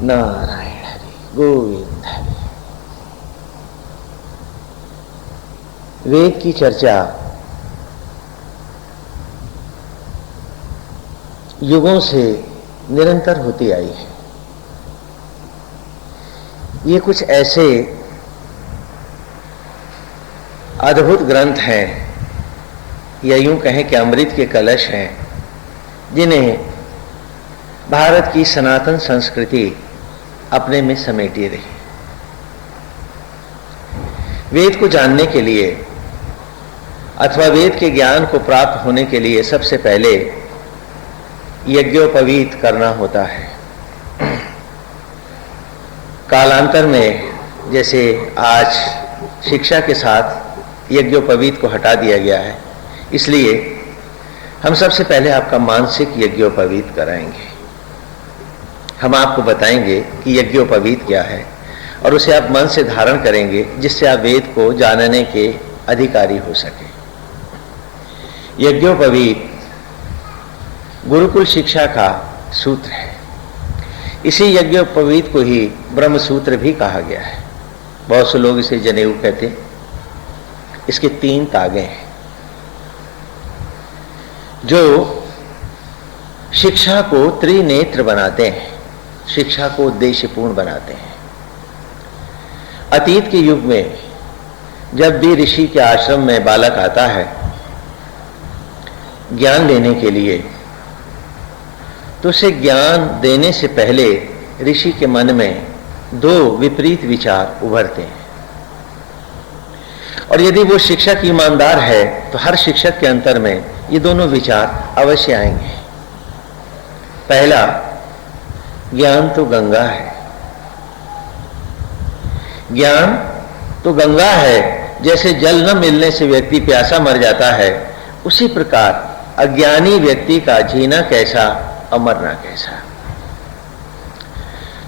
नारायण हरि गोविंद हरि। वेद की चर्चा युगों से निरंतर होती आई है। ये कुछ ऐसे अद्भुत ग्रंथ हैं, या यूं कहें कि अमृत के कलश हैं, जिन्हें भारत की सनातन संस्कृति अपने में समेटे रही। वेद को जानने के लिए अथवा वेद के ज्ञान को प्राप्त होने के लिए सबसे पहले यज्ञोपवीत करना होता है। कालांतर में जैसे आज शिक्षा के साथ यज्ञोपवीत को हटा दिया गया है, इसलिए हम सबसे पहले आपका मानसिक यज्ञोपवीत कराएंगे। हम आपको बताएंगे कि यज्ञोपवीत क्या है और उसे आप मन से धारण करेंगे, जिससे आप वेद को जानने के अधिकारी हो सके। यज्ञोपवीत गुरुकुल शिक्षा का सूत्र है। इसी यज्ञोपवीत को ही ब्रह्म सूत्र भी कहा गया है। बहुत से लोग इसे जनेऊ कहते हैं। इसके 3 तागे हैं जो शिक्षा को त्रिनेत्र बनाते हैं, शिक्षा को उद्देश्यपूर्ण बनाते हैं। अतीत के युग में जब भी ऋषि के आश्रम में बालक आता है ज्ञान लेने के लिए, तो उसे ज्ञान देने से पहले ऋषि के मन में 2 विपरीत विचार उभरते हैं। और यदि वो शिक्षक ईमानदार है तो हर शिक्षक के अंतर में ये दोनों विचार अवश्य आएंगे। पहला, ज्ञान तो गंगा है। ज्ञान तो गंगा है। जैसे जल न मिलने से व्यक्ति प्यासा मर जाता है, उसी प्रकार अज्ञानी व्यक्ति का जीना कैसा और मरना कैसा।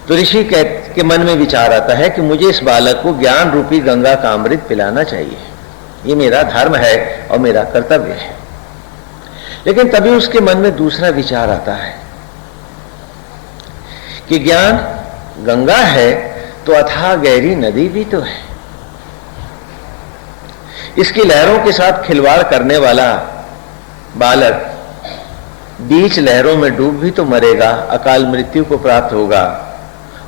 तो ऋषि के मन में विचार आता है कि मुझे इस बालक को ज्ञान रूपी गंगा का अमृत पिलाना चाहिए। ये मेरा धर्म है और मेरा कर्तव्य है। लेकिन तभी उसके मन में दूसरा विचार आता है कि ज्ञान गंगा है तो अथाह गहरी नदी भी तो है। इसकी लहरों के साथ खिलवाड़ करने वाला बालक बीच लहरों में डूब भी तो मरेगा, अकाल मृत्यु को प्राप्त होगा,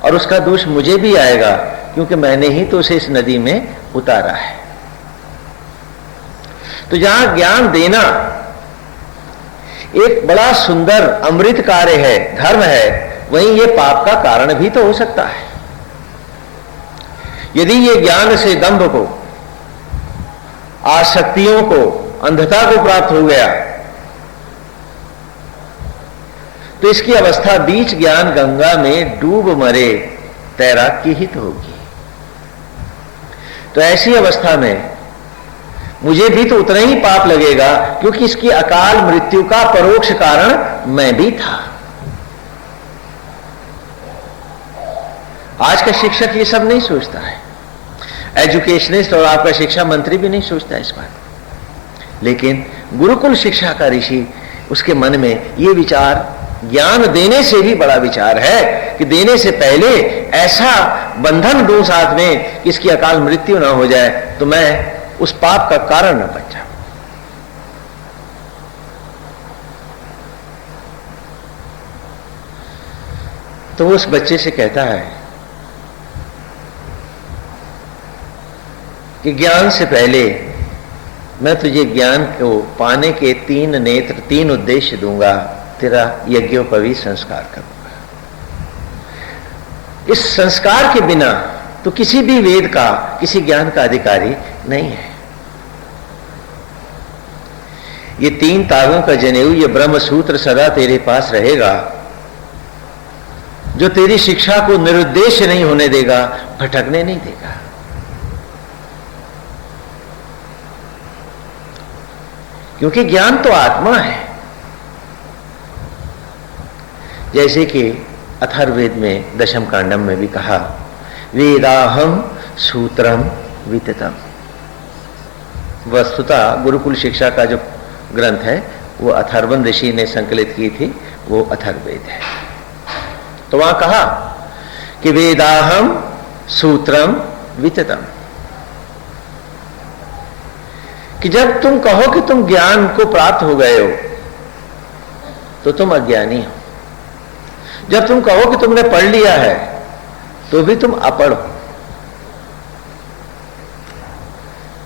और उसका दोष मुझे भी आएगा, क्योंकि मैंने ही तो उसे इस नदी में उतारा है। तो जहां ज्ञान देना एक बड़ा सुंदर अमृत कार्य है, धर्म है, वहीं ये पाप का कारण भी तो हो सकता है। यदि ये ज्ञान से दंभ को, आसक्तियों को, अंधता को प्राप्त हो गया, तो इसकी अवस्था बीच ज्ञान गंगा में डूब मरे तैराक की हित होगी। तो ऐसी अवस्था में मुझे भी तो उतना ही पाप लगेगा, क्योंकि इसकी अकाल मृत्यु का परोक्ष कारण मैं भी था। आज का शिक्षक ये सब नहीं सोचता है। एजुकेशनिस्ट और आपका शिक्षा मंत्री भी नहीं सोचता इस बात। लेकिन गुरुकुल शिक्षा का ऋषि, उसके मन में ये विचार ज्ञान देने से भी बड़ा विचार है कि देने से पहले ऐसा बंधन दूं साथ में कि इसकी अकाल मृत्यु ना हो जाए, तो मैं उस पाप का कारण न बन जाऊं। तो वो उस बच्चे से कहता है कि ज्ञान से पहले मैं तुझे ज्ञान को पाने के 3 नेत्र, 3 उद्देश्य दूंगा। तेरा यज्ञोपवीत संस्कार करूंगा। इस संस्कार के बिना तो किसी भी वेद का, किसी ज्ञान का अधिकारी नहीं है। ये 3 तागों का जनेऊ, ये ब्रह्म सूत्र सदा तेरे पास रहेगा, जो तेरी शिक्षा को निरुद्देश्य नहीं होने देगा, भटकने नहीं देगा। क्योंकि ज्ञान तो आत्मा है। जैसे कि अथर्ववेद में दशम कांडम में भी कहा, वेदाहम सूत्रम विततम। वस्तुतः गुरुकुल शिक्षा का जो ग्रंथ है वो अथर्वण ऋषि ने संकलित की थी, वो अथर्ववेद है। तो वहां कहा कि वेदाहम सूत्रम विततम, कि जब तुम कहो कि तुम ज्ञान को प्राप्त हो गए हो तो तुम अज्ञानी हो, जब तुम कहो कि तुमने पढ़ लिया है तो भी तुम अपढ़ हो।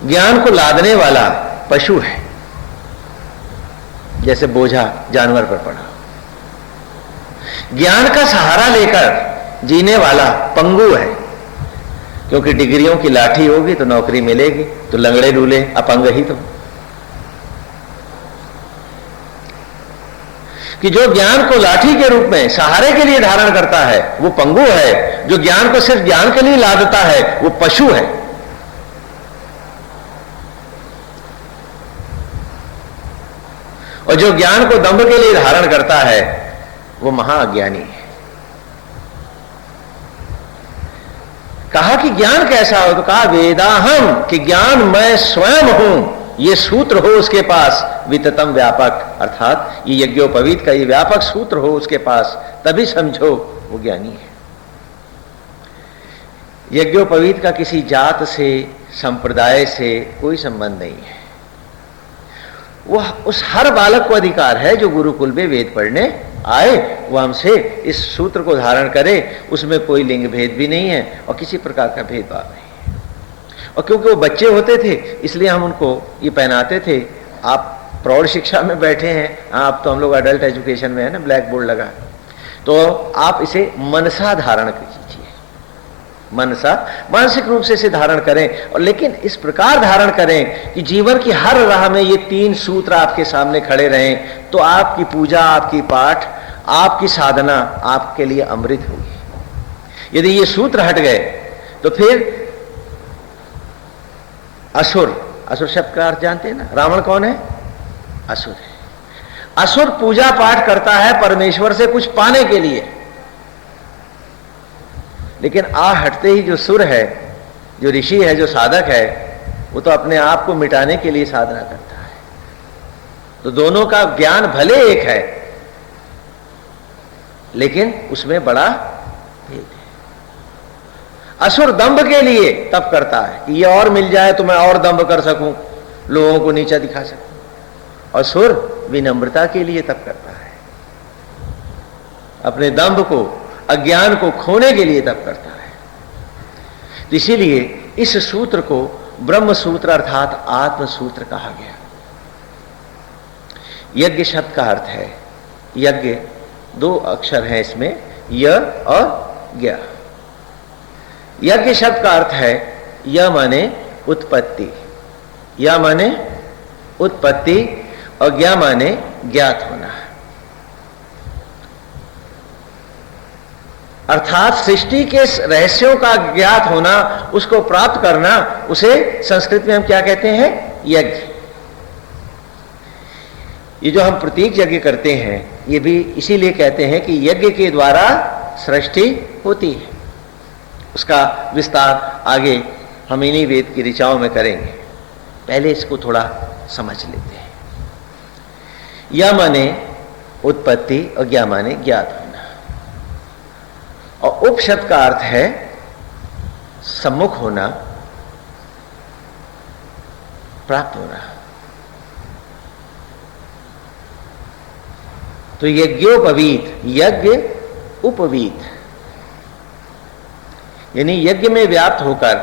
ज्ञान को लादने वाला पशु है, जैसे बोझा जानवर पर पड़ा। ज्ञान का सहारा लेकर जीने वाला पंगु है, क्योंकि डिग्रियों की लाठी होगी तो नौकरी मिलेगी, तो लंगड़े लूले अपंग ही तो। कि जो ज्ञान को लाठी के रूप में सहारे के लिए धारण करता है वो पंगु है, जो ज्ञान को सिर्फ ज्ञान के लिए लादता है वो पशु है। और जो ज्ञान को दंभ के लिए धारण करता है वो महाअज्ञानी है। कहा कि ज्ञान कैसा हो, तो कहा वेदाहम, कि ज्ञान मैं स्वयं हूं, ये सूत्र हो उसके पास, विततम व्यापक, अर्थात ये यज्ञोपवीत का ये व्यापक सूत्र हो उसके पास, तभी समझो वो ज्ञानी है। यज्ञोपवीत का किसी जात से, संप्रदाय से कोई संबंध नहीं है। वह उस हर बालक को अधिकार है जो गुरुकुल में वेद पढ़ने आए, वह हमसे इस सूत्र को धारण करे। उसमें कोई लिंग भेद भी नहीं है और किसी प्रकार का भेदभाव नहीं है। और क्योंकि वो बच्चे होते थे इसलिए हम उनको ये पहनाते थे। आप प्रौढ़ शिक्षा में बैठे हैं, आप तो हम लोग अडल्ट एजुकेशन में है ना, ब्लैक बोर्ड लगा, तो आप इसे मनसा धारण कीजिए, मनसा, मानसिक रूप से इसे धारण करें। और लेकिन इस प्रकार धारण करें कि जीवन की हर राह में ये 3 सूत्र आपके सामने खड़े रहें, तो आपकी पूजा, आपकी पाठ, आपकी साधना आपके लिए अमृत होगी। यदि ये सूत्र हट गए तो फिर असुर, असुर शब्द का अर्थ जानते हैं ना, रावण कौन है? असुर है। असुर पूजा पाठ करता है परमेश्वर से कुछ पाने के लिए, लेकिन आ हटते ही जो सुर है, जो ऋषि है, जो साधक है, वो तो अपने आप को मिटाने के लिए साधना करता है। तो दोनों का ज्ञान भले एक है लेकिन उसमें बड़ा भेद है। असुर दंभ के लिए तप करता है कि ये और मिल जाए तो मैं और दंभ कर सकूं, लोगों को नीचा दिखा सकूं। और सुर विनम्रता के लिए तप करता है, अपने दंभ को, अज्ञान को खोने के लिए तप करता है। तो इसीलिए इस सूत्र को ब्रह्म सूत्र अर्थात आत्म सूत्र कहा गया। यज्ञ शब्द का अर्थ है, यज्ञ 2 अक्षर हैं इसमें, य और ज्ञ। यज्ञ शब्द का अर्थ है, य माने उत्पत्ति, या माने उत्पत्ति और ज्ञ माने ज्ञात होना, अर्थात सृष्टि के रहस्यों का ज्ञात होना, उसको प्राप्त करना, उसे संस्कृत में हम क्या कहते हैं? यज्ञ। ये जो हम प्रतीक यज्ञ करते हैं ये भी इसीलिए कहते हैं कि यज्ञ के द्वारा सृष्टि होती है। उसका विस्तार आगे हम इन्हीं वेद की ऋचाओं में करेंगे, पहले इसको थोड़ा समझ लेते हैं। या माने उत्पत्ति और ज्ञा माने ज्ञात होना। और उप शब्द का अर्थ है सम्मुख होना, प्राप्त होना। तो यज्ञोपवीत, यज्ञ उपवीत, यानी यज्ञ में व्याप्त होकर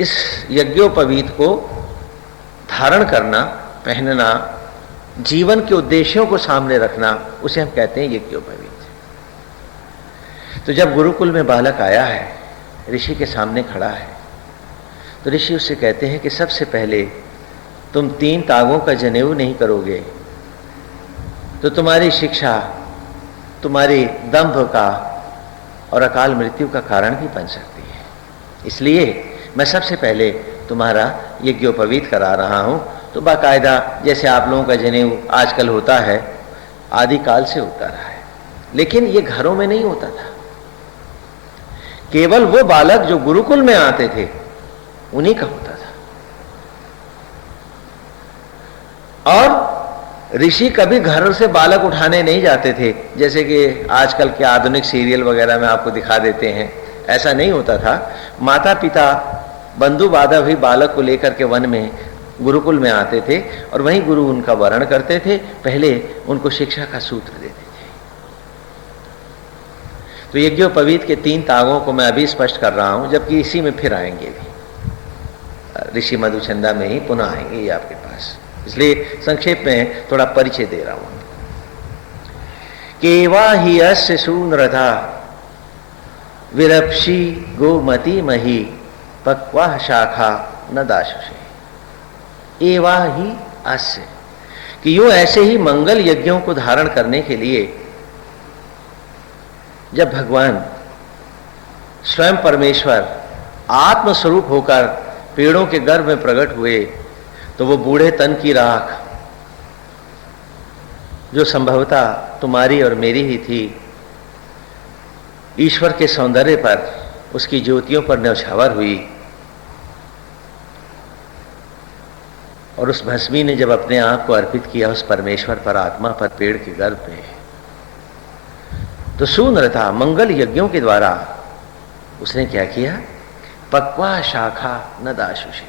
इस यज्ञोपवीत को धारण करना, पहनना, जीवन के उद्देश्यों को सामने रखना, उसे हम कहते हैं यज्ञोपवीत। तो जब गुरुकुल में बालक आया है, ऋषि के सामने खड़ा है, तो ऋषि उससे कहते हैं कि सबसे पहले तुम 3 तागों का जनेऊ नहीं करोगे तो तुम्हारी शिक्षा तुम्हारी दंभ का और अकाल मृत्यु का कारण भी बन सकती है। इसलिए मैं सबसे पहले तुम्हारा यज्ञोपवीत करा रहा हूं। तो बाकायदा जैसे आप लोगों का जनेऊ आजकल होता है, आदिकाल से होता रहा है, लेकिन ये घरों में नहीं होता था। केवल वो बालक जो गुरुकुल में आते थे उन्हीं का होता था। और ऋषि कभी घर से बालक उठाने नहीं जाते थे, जैसे कि आजकल के आधुनिक सीरियल वगैरह में आपको दिखा देते हैं। ऐसा नहीं होता था। माता पिता बंधु बांधव ही बालक को लेकर के वन में गुरुकुल में आते थे और वहीं गुरु उनका वर्ण करते थे, पहले उनको शिक्षा का सूत्र देते थे। तो यज्ञोपवीत के 3 तागों को मैं अभी स्पष्ट कर रहा हूं, जबकि इसी में फिर आएंगे भी, ऋषि मधुचंदा में ही पुनः आएंगे ये आपके पास, इसलिए संक्षेप में थोड़ा परिचय दे रहा हूं। केवा ही अस्य सूनरथा विरप्षि गोमती मही पक्वा शाखा न दाशुषे। एवा ही अस्य, कि यूं ऐसे ही मंगल यज्ञों को धारण करने के लिए जब भगवान स्वयं परमेश्वर आत्मस्वरूप होकर पेड़ों के गर्भ में प्रकट हुए, तो वो बूढ़े तन की राख जो संभवतः तुम्हारी और मेरी ही थी, ईश्वर के सौंदर्य पर, उसकी ज्योतियों पर न्यौछावर हुई। और उस भस्मी ने जब अपने आप को अर्पित किया उस परमेश्वर पर, आत्मा पर, पेड़ के गर्भ में, तो सूनरता मंगल यज्ञों के द्वारा उसने क्या किया? पक्वा शाखा न दाशुषे,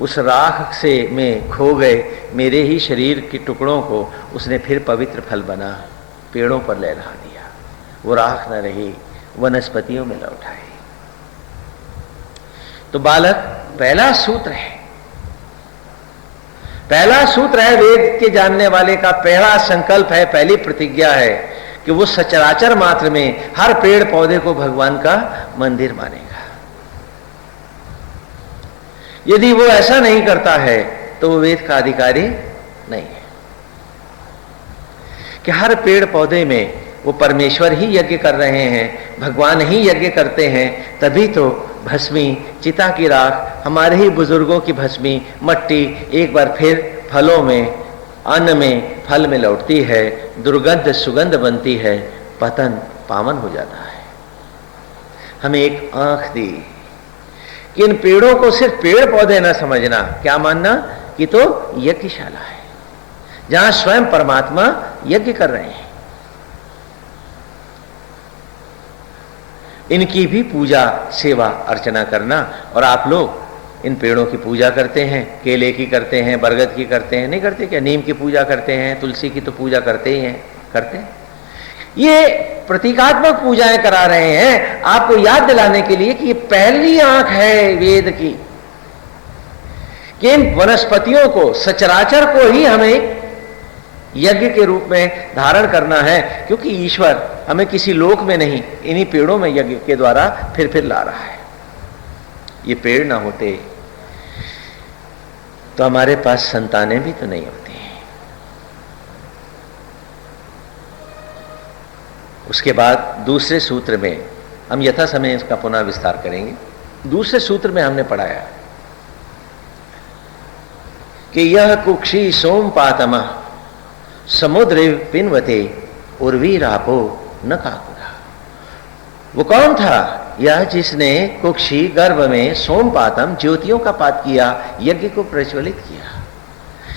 उस राख से में खो गए मेरे ही शरीर के टुकड़ों को उसने फिर पवित्र फल बना पेड़ों पर लहरा दिया। वो राख न रही, वनस्पतियों में लौट आई। तो बालक पहला सूत्र है, पहला सूत्र है वेद के जानने वाले का, पहला संकल्प है, पहली प्रतिज्ञा है कि वो सचराचर मात्र में हर पेड़ पौधे को भगवान का मंदिर मानेगा। यदि वो ऐसा नहीं करता है तो वो वेद का अधिकारी नहीं है। कि हर पेड़ पौधे में वो परमेश्वर ही यज्ञ कर रहे हैं, भगवान ही यज्ञ करते हैं, तभी तो भस्मी, चिता की राख, हमारे ही बुजुर्गों की भस्मी, मट्टी एक बार फिर फलों में, अन्न में, फल में लौटती है, दुर्गंध सुगंध बनती है, पतन पावन हो जाता है। हमें एक आंख दी कि इन पेड़ों को सिर्फ पेड़ पौधे न समझना, क्या मानना कि तो यज्ञशाला है जहां स्वयं परमात्मा यज्ञ कर रहे हैं। इनकी भी पूजा सेवा अर्चना करना। और आप लोग इन पेड़ों की पूजा करते हैं, केले की करते हैं, बरगद की करते हैं, नहीं करते क्या? नीम की पूजा करते हैं, तुलसी की तो पूजा करते ही हैं, करते हैं। ये प्रतीकात्मक पूजाएं करा रहे हैं आपको याद दिलाने के लिए कि ये पहली आंख है वेद की, कि इन वनस्पतियों को, सचराचर को ही हमें यज्ञ के रूप में धारण करना है, क्योंकि ईश्वर हमें किसी लोक में नहीं, इन्हीं पेड़ों में यज्ञ के द्वारा फिर ला रहा है। ये पेड़ ना होते तो हमारे पास संतानें भी तो नहीं होती। उसके बाद दूसरे सूत्र में हम यथा समय इसका पुनः विस्तार करेंगे। दूसरे सूत्र में हमने पढ़ाया कि यह कुक्षी सोमपातम समुद्र पिन्वते उर्वीरापो न काकुरा। वो कौन था? यह जिसने कुक्षी गर्भ में सोमपातम ज्योतियों का पात किया, यज्ञ को प्रज्वलित किया,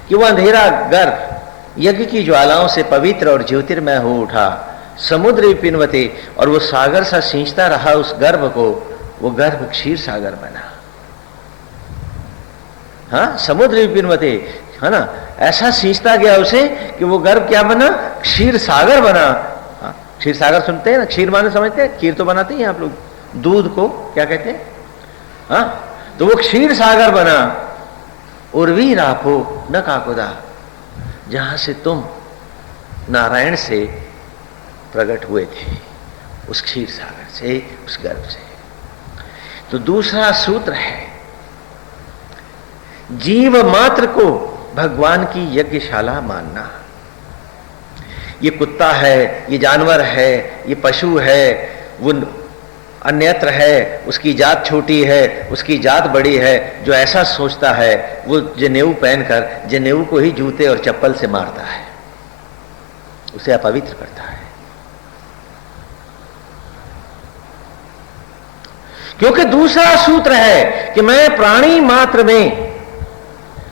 कि वह अंधेरा गर्भ यज्ञ की ज्वालाओं से पवित्र और ज्योतिर्मय हो उठा। समुद्र पिन्वते, और वो सागर सा सींचता रहा उस गर्भ को, वो गर्भ क्षीर सागर बना। हाँ, समुद्र पिन्वते, है ना, ऐसा सींचता गया उसे कि वो गर्भ क्या बना? क्षीर सागर बना। हाँ, क्षीर सागर सुनते हैं ना, क्षीर माने समझते हैं, खीर तो बनाते हैं आप लोग, दूध को क्या कहते हैं? हाँ, तो वो क्षीर सागर बना। उर्वी रापो न काकुदा, जहां से तुम नारायण से प्रकट हुए थे, उस क्षीर सागर से, उस गर्भ से। तो दूसरा सूत्र है, जीव मात्र को भगवान की यज्ञशाला मानना। ये कुत्ता है, ये जानवर है, ये पशु है, वो अन्यत्र है, उसकी जात छोटी है, उसकी जात बड़ी है, जो ऐसा सोचता है वो जनेऊ पहनकर जनेऊ को ही जूते और चप्पल से मारता है, उसे अपवित्र करता है। क्योंकि दूसरा सूत्र है कि मैं प्राणी मात्र में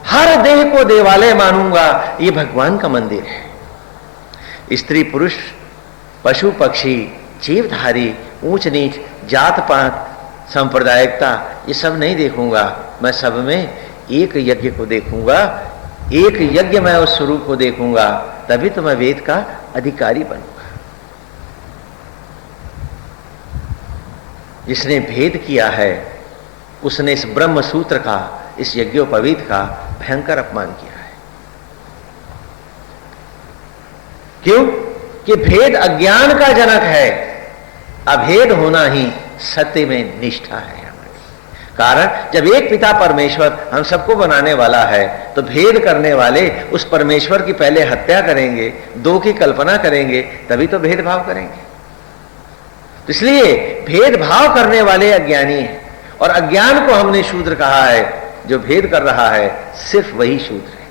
हर देह को देवालय मानूंगा, ये भगवान का मंदिर है। स्त्री पुरुष, पशु पक्षी, जीवधारी, ऊंच नीच, जात पात, सांप्रदायिकता, ये सब नहीं देखूंगा। मैं सब में एक यज्ञ को देखूंगा, एक यज्ञ मैं उस स्वरूप को देखूंगा, तभी तो मैं वेद का अधिकारी बनूंगा। जिसने भेद किया है उसने इस ब्रह्म सूत्र का, इस यज्ञोपवीत का भयंकर अपमान किया है। क्यों? कि भेद अज्ञान का जनक है, अभेद होना ही सत्य में निष्ठा है हमारी। कारण जब एक पिता परमेश्वर हम सबको बनाने वाला है, तो भेद करने वाले उस परमेश्वर की पहले हत्या करेंगे, दो की कल्पना करेंगे, तभी तो भेदभाव करेंगे। तो इसलिए भेदभाव करने वाले अज्ञानी हैं, और अज्ञान को हमने शूद्र कहा है। जो भेद कर रहा है सिर्फ वही शूद्र है।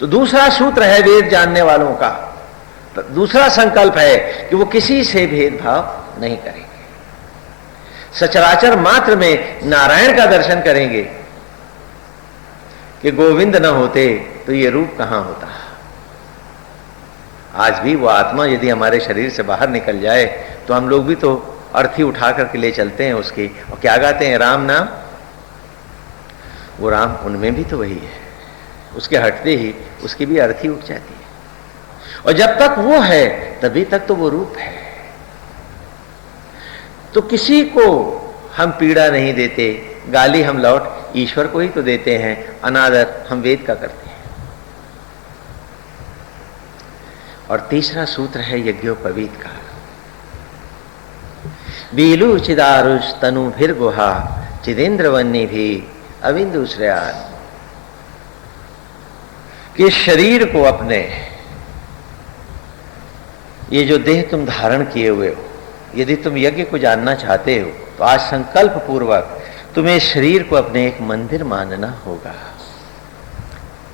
तो दूसरा सूत्र है वेद जानने वालों का, तो दूसरा संकल्प है कि वो किसी से भेदभाव नहीं करेंगे, सचराचर मात्र में नारायण का दर्शन करेंगे। कि गोविंद न होते तो ये रूप कहां होता। आज भी वो आत्मा यदि हमारे शरीर से बाहर निकल जाए तो हम लोग भी तो अर्थी उठा करके ले चलते हैं उसकी, और क्या गाते हैं? राम नाम। वो राम उनमें भी तो वही है, उसके हटते ही उसकी भी अर्थी उठ जाती है। और जब तक वो है तभी तक तो वो रूप है। तो किसी को हम पीड़ा नहीं देते, गाली हम लौट ईश्वर को ही तो देते हैं, अनादर हम वेद का करते हैं। और तीसरा सूत्र है यज्ञोपवीत का, बीलु चिदारुष तनु भीर गुहा चिदेंद्र वन्नी भी अविंदु श्रेयान। कि शरीर को अपने, ये जो देह तुम धारण किए हुए हो, यदि तुम यज्ञ को जानना चाहते हो तो आज संकल्प पूर्वक तुम्हें शरीर को अपने एक मंदिर मानना होगा।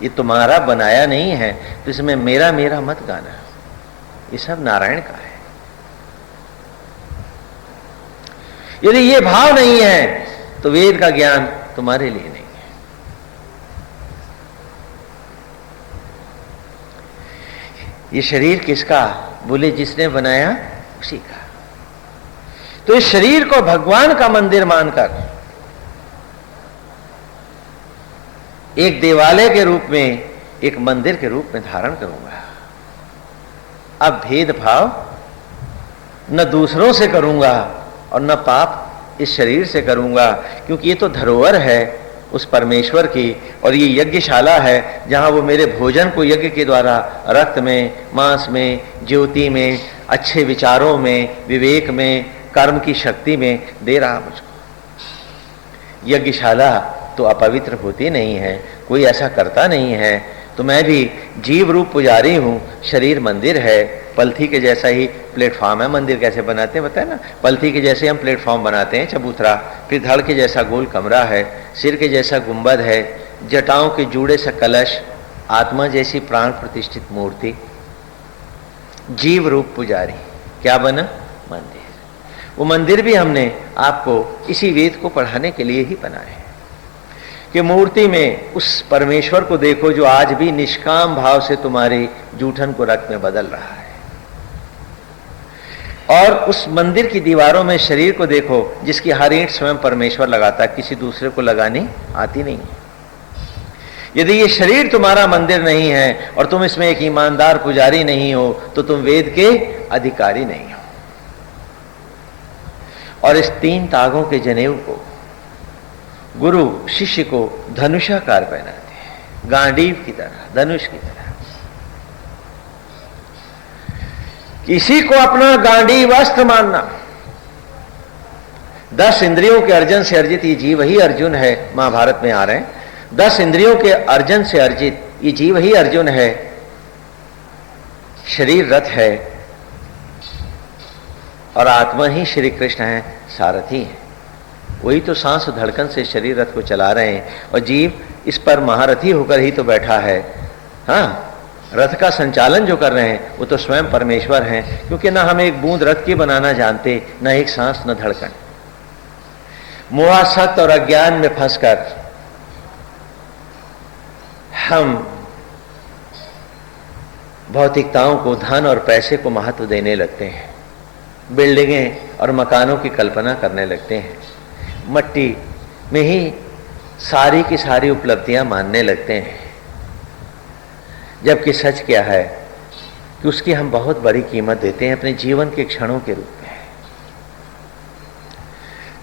ये तुम्हारा बनाया नहीं है, तो इसमें मेरा मेरा मत गाना, ये सब नारायण का है। यदि ये भाव नहीं है तो वेद का ज्ञान तुम्हारे लिए नहीं है। ये शरीर किसका? बोले जिसने बनाया उसी का। तो इस शरीर को भगवान का मंदिर मानकर एक देवालय के रूप में, एक मंदिर के रूप में धारण करूंगा। अब भेदभाव न दूसरों से करूंगा और न पाप इस शरीर से करूंगा, क्योंकि ये तो धरोहर है उस परमेश्वर की, और ये यज्ञशाला है जहां वो मेरे भोजन को यज्ञ के द्वारा रक्त में, मांस में, ज्योति में, अच्छे विचारों में, विवेक में, कर्म की शक्ति में दे रहा मुझको। यज्ञशाला तो अपवित्र होती नहीं है, कोई ऐसा करता नहीं है। तो मैं भी जीव रूप पुजारी हूं, शरीर मंदिर है। पलथी के जैसा ही प्लेटफॉर्म है। मंदिर कैसे बनाते हैं बताए ना? पलथी के जैसे हम प्लेटफॉर्म बनाते हैं, चबूतरा, फिर धड़ के जैसा गोल कमरा है, सिर के जैसा गुंबद है, जटाओं के जूड़े से कलश, आत्मा जैसी प्राण प्रतिष्ठित मूर्ति, जीव रूप पुजारी। क्या बना? मंदिर। वो मंदिर भी हमने आपको इसी वेद को पढ़ाने के लिए ही बनाया है कि मूर्ति में उस परमेश्वर को देखो जो आज भी निष्काम भाव से तुम्हारी जूठन को रक्त में बदल रहा है, और उस मंदिर की दीवारों में शरीर को देखो जिसकी हर ईंट स्वयं परमेश्वर लगाता है, किसी दूसरे को लगानी आती नहीं है। यदि ये शरीर तुम्हारा मंदिर नहीं है और तुम इसमें एक ईमानदार पुजारी नहीं हो, तो तुम वेद के अधिकारी नहीं हो। और इस 3 तागों के जनेऊ को गुरु शिष्य को धनुषाकार पहनाते हैं, गांडीव की तरह, धनुष की तरह। किसी को अपना गांडीव अस्त्र मानना। 10 इंद्रियों के अर्जन से अर्जित ये जीव ही अर्जुन है। महाभारत में आ रहे हैं 10 इंद्रियों के अर्जन से अर्जित ये जीव ही अर्जुन है। शरीर रथ है और आत्मा ही श्री कृष्ण है, सारथी है। वही तो सांस धड़कन से शरीर रथ को चला रहे हैं, और जीव इस पर महारथी होकर ही तो बैठा है। हाँ, रथ का संचालन जो कर रहे हैं वो तो स्वयं परमेश्वर हैं, क्योंकि ना हम एक बूंद रथ की बनाना जानते, ना एक सांस, न धड़कन। मोहा, सत्य और अज्ञान में फंसकर हम भौतिकताओं को, धन और पैसे को महत्व देने लगते हैं, बिल्डिंगें और मकानों की कल्पना करने लगते हैं, मट्टी में ही सारी की सारी उपलब्धियां मानने लगते हैं, जबकि सच क्या है कि उसकी हम बहुत बड़ी कीमत देते हैं अपने जीवन के क्षणों के रूप में।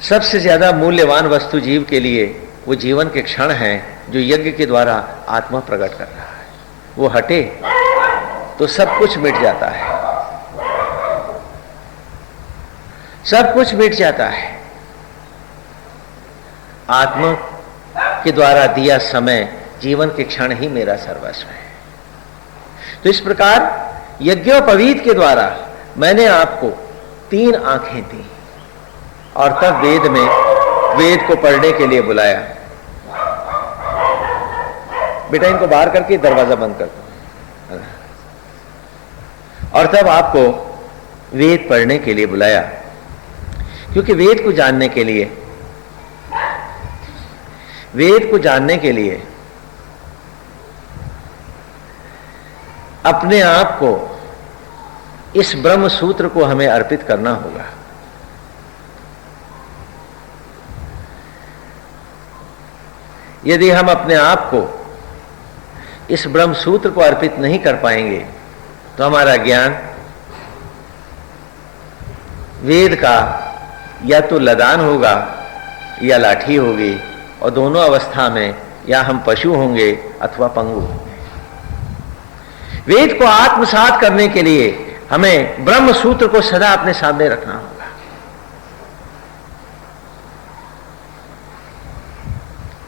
सबसे ज्यादा मूल्यवान वस्तु जीव के लिए वो जीवन के क्षण हैं जो यज्ञ के द्वारा आत्मा प्रकट कर रहा है। वो हटे तो सब कुछ मिट जाता है, सब कुछ मिट जाता है। आत्मा के द्वारा दिया समय, जीवन के क्षण ही मेरा सर्वस्व है। तो इस प्रकार यज्ञोपवीत के द्वारा मैंने आपको 3 आंखें दी और तब वेद को पढ़ने के लिए बुलाया। बेटा इनको बाहर करके दरवाजा बंद कर दो। और तब आपको वेद पढ़ने के लिए बुलाया, क्योंकि वेद को जानने के लिए अपने आप को, इस ब्रह्म सूत्र को हमें अर्पित करना होगा। यदि हम अपने आप को इस ब्रह्म सूत्र को अर्पित नहीं कर पाएंगे तो हमारा ज्ञान वेद का या तो लदान होगा या लाठी होगी, और दोनों अवस्था में या हम पशु होंगे अथवा पंगु होंगे। वेद को आत्मसात करने के लिए हमें ब्रह्म सूत्र को सदा अपने सामने रखना होगा।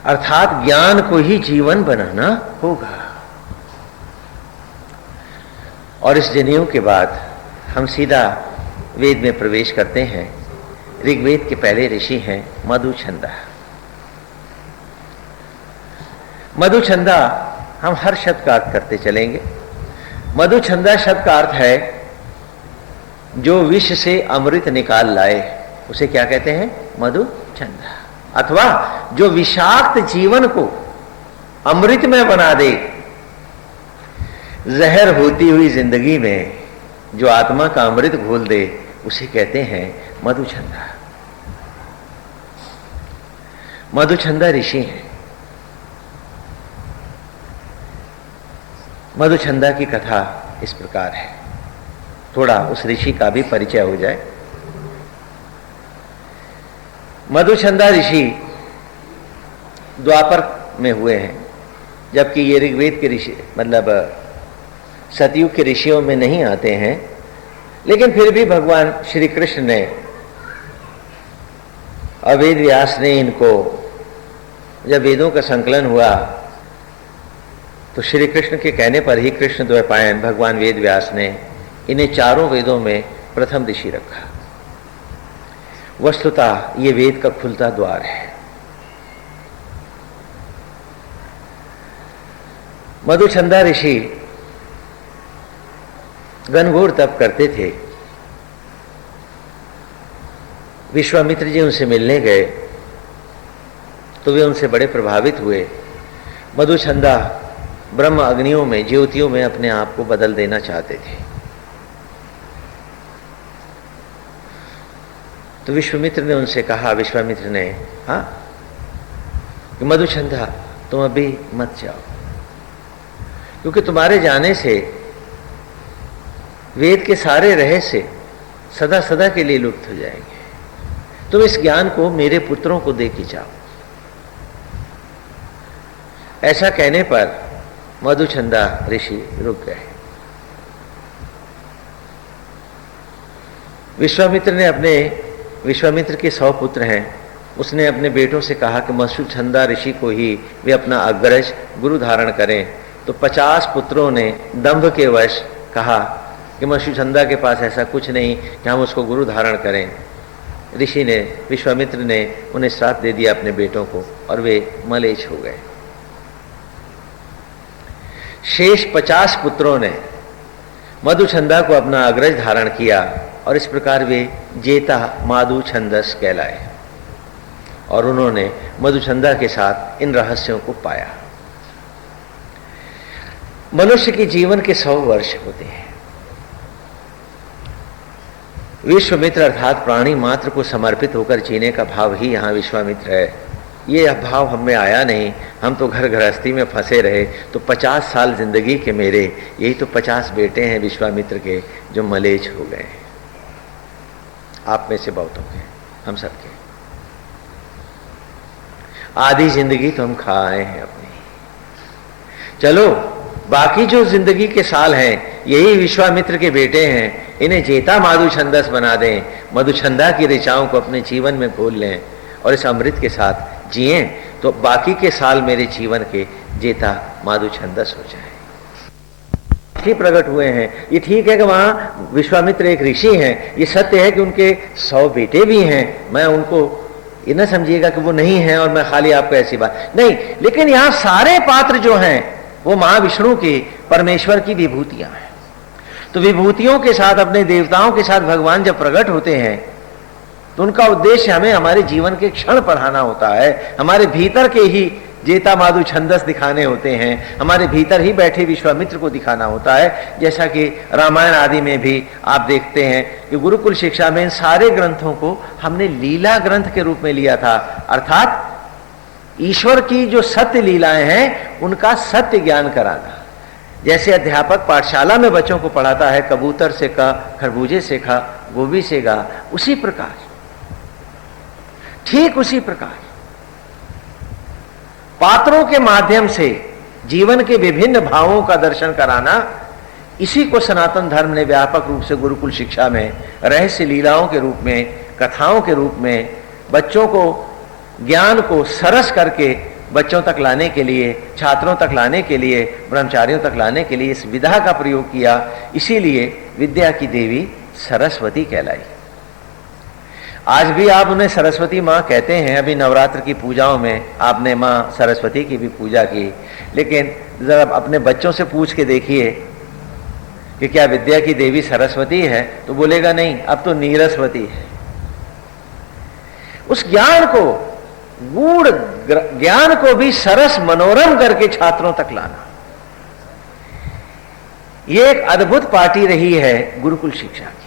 अर्थात ज्ञान को ही जीवन बनाना होगा। और इस जनेऊ के बाद हम सीधा वेद में प्रवेश करते हैं। ऋग्वेद के पहले ऋषि हैं मधुछंदा। मधुछंदा हम हर शब्द का अर्थ करते चलेंगे। मधुछंदा शब्द का अर्थ है जो विष से अमृत निकाल लाए, उसे क्या कहते हैं? मधुछंदा। अथवा जो विषाक्त जीवन को अमृत में बना दे, जहर होती हुई जिंदगी में जो आत्मा का अमृत घोल दे, उसे कहते हैं मधुछंदा। मधुछंदा ऋषि हैं। मधुछंदा की कथा इस प्रकार है। थोड़ा उस ऋषि का भी परिचय हो जाए। मधुछंदा ऋषि द्वापर में हुए हैं, जबकि ये ऋग्वेद के ऋषि मतलब सतयुग के ऋषियों में नहीं आते हैं। लेकिन फिर भी भगवान श्री कृष्ण ने और वेद व्यास ने इनको, जब वेदों का संकलन हुआ तो श्री कृष्ण के कहने पर ही कृष्ण द्वैपायन भगवान वेद व्यास ने इन्हें चारों वेदों में प्रथम ऋषि रखा। वस्तुतः ये वेद का खुलता द्वार है। मधुछंदा ऋषि घनघोर तप करते थे। विश्वामित्र जी उनसे मिलने गए तो वे उनसे बड़े प्रभावित हुए। मधुछंदा ब्रह्म अग्नियों में, ज्योतियों में अपने आप को बदल देना चाहते थे। तो विश्वामित्र ने उनसे कहा, विश्वामित्र ने, हाँ कि मधुछंदा तुम अभी मत जाओ, क्योंकि तुम्हारे जाने से वेद के सारे रहस्य सदा सदा के लिए लुप्त हो जाएंगे। तुम इस ज्ञान को मेरे पुत्रों को दे के जाओ। ऐसा कहने पर मधुछंदा ऋषि रुक गए। विश्वामित्र के 100 पुत्र हैं। उसने अपने बेटों से कहा कि मधुछंदा ऋषि को ही वे अपना अग्रज गुरु धारण करें। तो 50 पुत्रों ने दंभ के वश कहा कि मधुछंदा के पास ऐसा कुछ नहीं कि हम उसको गुरु धारण करें। ऋषि ने, विश्वामित्र ने उन्हें श्राप दे दिया अपने बेटों को, और वे मलेच्छ हो गए। शेष 50 पुत्रों ने मधुछंदा को अपना अग्रज धारण किया, और इस प्रकार वे जेता माधु छंदस कहलाए। और उन्होंने मधुछंदा के साथ इन रहस्यों को पाया। मनुष्य के जीवन के 100 वर्ष होते हैं। विश्वामित्र अर्थात प्राणी मात्र को समर्पित होकर जीने का भाव ही यहाँ विश्वामित्र है। ये भाव हम में आया नहीं, हम तो घर गृहस्थी में फंसे रहे। तो 50 साल जिंदगी के मेरे, यही तो 50 बेटे हैं विश्वामित्र के जो मलेच्छ हो गए हैं। आप में से बहुतों के, हम सबके। आधी जिंदगी तो हम खा आए हैं अपनी। चलो बाकी जो जिंदगी के साल हैं यही विश्वामित्र के बेटे हैं, इन्हें जेता माधुछंदस बना दें, मधुछंदा की ऋचाओं को अपने जीवन में घोल लें और इस अमृत के साथ जिए, तो बाकी के साल मेरे जीवन के जेता माधुछंदस हो जाए। ही प्रकट हुए हैं। ये ठीक है कि वहां विश्वामित्र एक ऋषि हैं, ये सत्य है कि उनके 100 बेटे भी हैं। मैं उनको ये ना समझिएगा कि वो नहीं है और मैं खाली आपको ऐसी बात नहीं, लेकिन यहां सारे पात्र जो हैं वो महाविष्णु की, परमेश्वर की विभूतियां हैं। तो विभूतियों के साथ, अपने देवताओं के साथ भगवान जब प्रकट होते हैं तो उनका उद्देश्य हमें हमारे जीवन के क्षण पढ़ाना होता है, हमारे भीतर के ही जेता माधु छंदस दिखाने होते हैं, हमारे भीतर ही बैठे विश्वामित्र को दिखाना होता है। जैसा कि रामायण आदि में भी आप देखते हैं कि गुरुकुल शिक्षा में इन सारे ग्रंथों को हमने लीला ग्रंथ के रूप में लिया था, अर्थात ईश्वर की जो सत्य लीलाएं हैं उनका सत्य ज्ञान कराना। जैसे अध्यापक पाठशाला में बच्चों को पढ़ाता है, कबूतर से का, खरबूजे से खा, गोभी से गा, उसी प्रकार, ठीक उसी प्रकार पात्रों के माध्यम से जीवन के विभिन्न भावों का दर्शन कराना, इसी को सनातन धर्म ने व्यापक रूप से गुरुकुल शिक्षा में रहस्य लीलाओं के रूप में, कथाओं के रूप में बच्चों को ज्ञान को सरस करके बच्चों तक लाने के लिए, छात्रों तक लाने के लिए, ब्रह्मचारियों तक लाने के लिए इस विधा का प्रयोग किया। इसीलिए विद्या की देवी सरस्वती कहलाई। आज भी आप उन्हें सरस्वती माँ कहते हैं। अभी नवरात्र की पूजाओं में आपने माँ सरस्वती की भी पूजा की, लेकिन जरा अपने बच्चों से पूछ के देखिए कि क्या विद्या की देवी सरस्वती है, तो बोलेगा नहीं, अब तो नीरस्वती है। उस ज्ञान को, गूढ़ ज्ञान को भी सरस मनोरम करके छात्रों तक लाना, यह एक अद्भुत पार्टी रही है गुरुकुल शिक्षा की।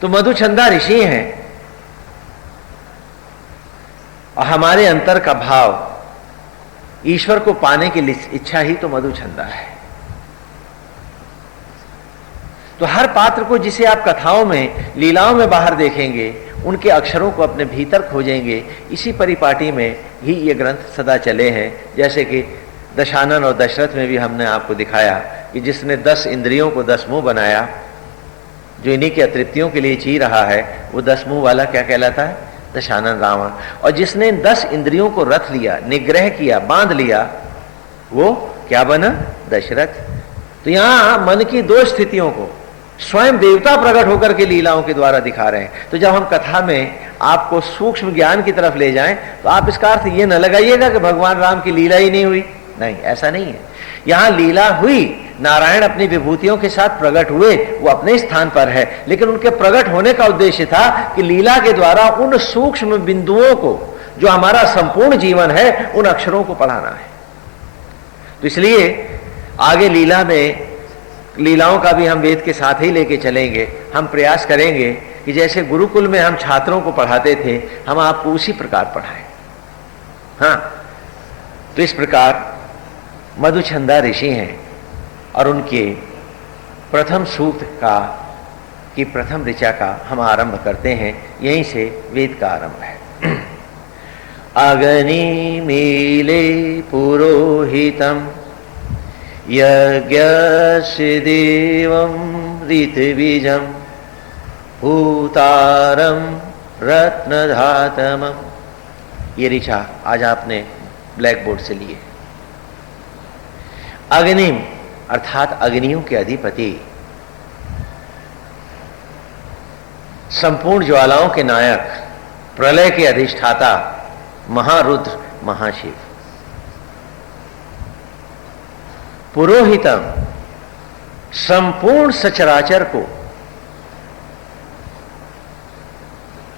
तो मधुछंदा ऋषि हैं और हमारे अंतर का भाव ईश्वर को पाने की इच्छा ही तो मधुछंदा है। तो हर पात्र को जिसे आप कथाओं में, लीलाओं में बाहर देखेंगे, उनके अक्षरों को अपने भीतर खोजेंगे, इसी परिपाटी में ही ये ग्रंथ सदा चले हैं। जैसे कि दशानन और दशरथ में भी हमने आपको दिखाया कि जिसने 10 इंद्रियों को 10 मुंह बनाया, जो इन्हीं के अतृप्तियों के लिए जी रहा है, वो 10 मुंह वाला क्या कहलाता है? दशानन रावण। और जिसने 10 इंद्रियों को रख लिया, निग्रह किया, बांध लिया, वो क्या बना? दशरथ। तो यहां मन की 2 स्थितियों को स्वयं देवता प्रकट होकर के लीलाओं के द्वारा दिखा रहे हैं। तो जब हम कथा में आपको सूक्ष्म ज्ञान की तरफ ले जाएं तो आप इसका अर्थ ये न लगाइएगा कि भगवान राम की लीला ही नहीं हुई। नहीं, ऐसा नहीं है। यहां लीला हुई, नारायण अपनी विभूतियों के साथ प्रकट हुए, वो अपने स्थान पर है, लेकिन उनके प्रकट होने का उद्देश्य था कि लीला के द्वारा उन सूक्ष्म बिंदुओं को, जो हमारा संपूर्ण जीवन है, उन अक्षरों को पढ़ाना है। तो इसलिए आगे लीला में, लीलाओं का भी हम वेद के साथ ही लेके चलेंगे। हम प्रयास करेंगे कि जैसे गुरुकुल में हम छात्रों को पढ़ाते थे, हम आपको उसी प्रकार पढ़ाएं। हाँ, तो इस प्रकार मधुछंदा ऋषि हैं और उनके प्रथम सूक्त का, की प्रथम ऋचा का हम आरंभ करते हैं। यहीं से वेद का आरंभ है। अग्नि मीले पुरोहितम यज्ञस्य देवं ऋतबीजं भूतारं रत्नधातमं। ये ऋचा आज आपने ब्लैक बोर्ड से लिए। अग्निम अर्थात अग्नियों के अधिपति, संपूर्ण ज्वालाओं के नायक, प्रलय के अधिष्ठाता, महारुद्र, महाशिव। पुरोहितम, संपूर्ण सचराचर को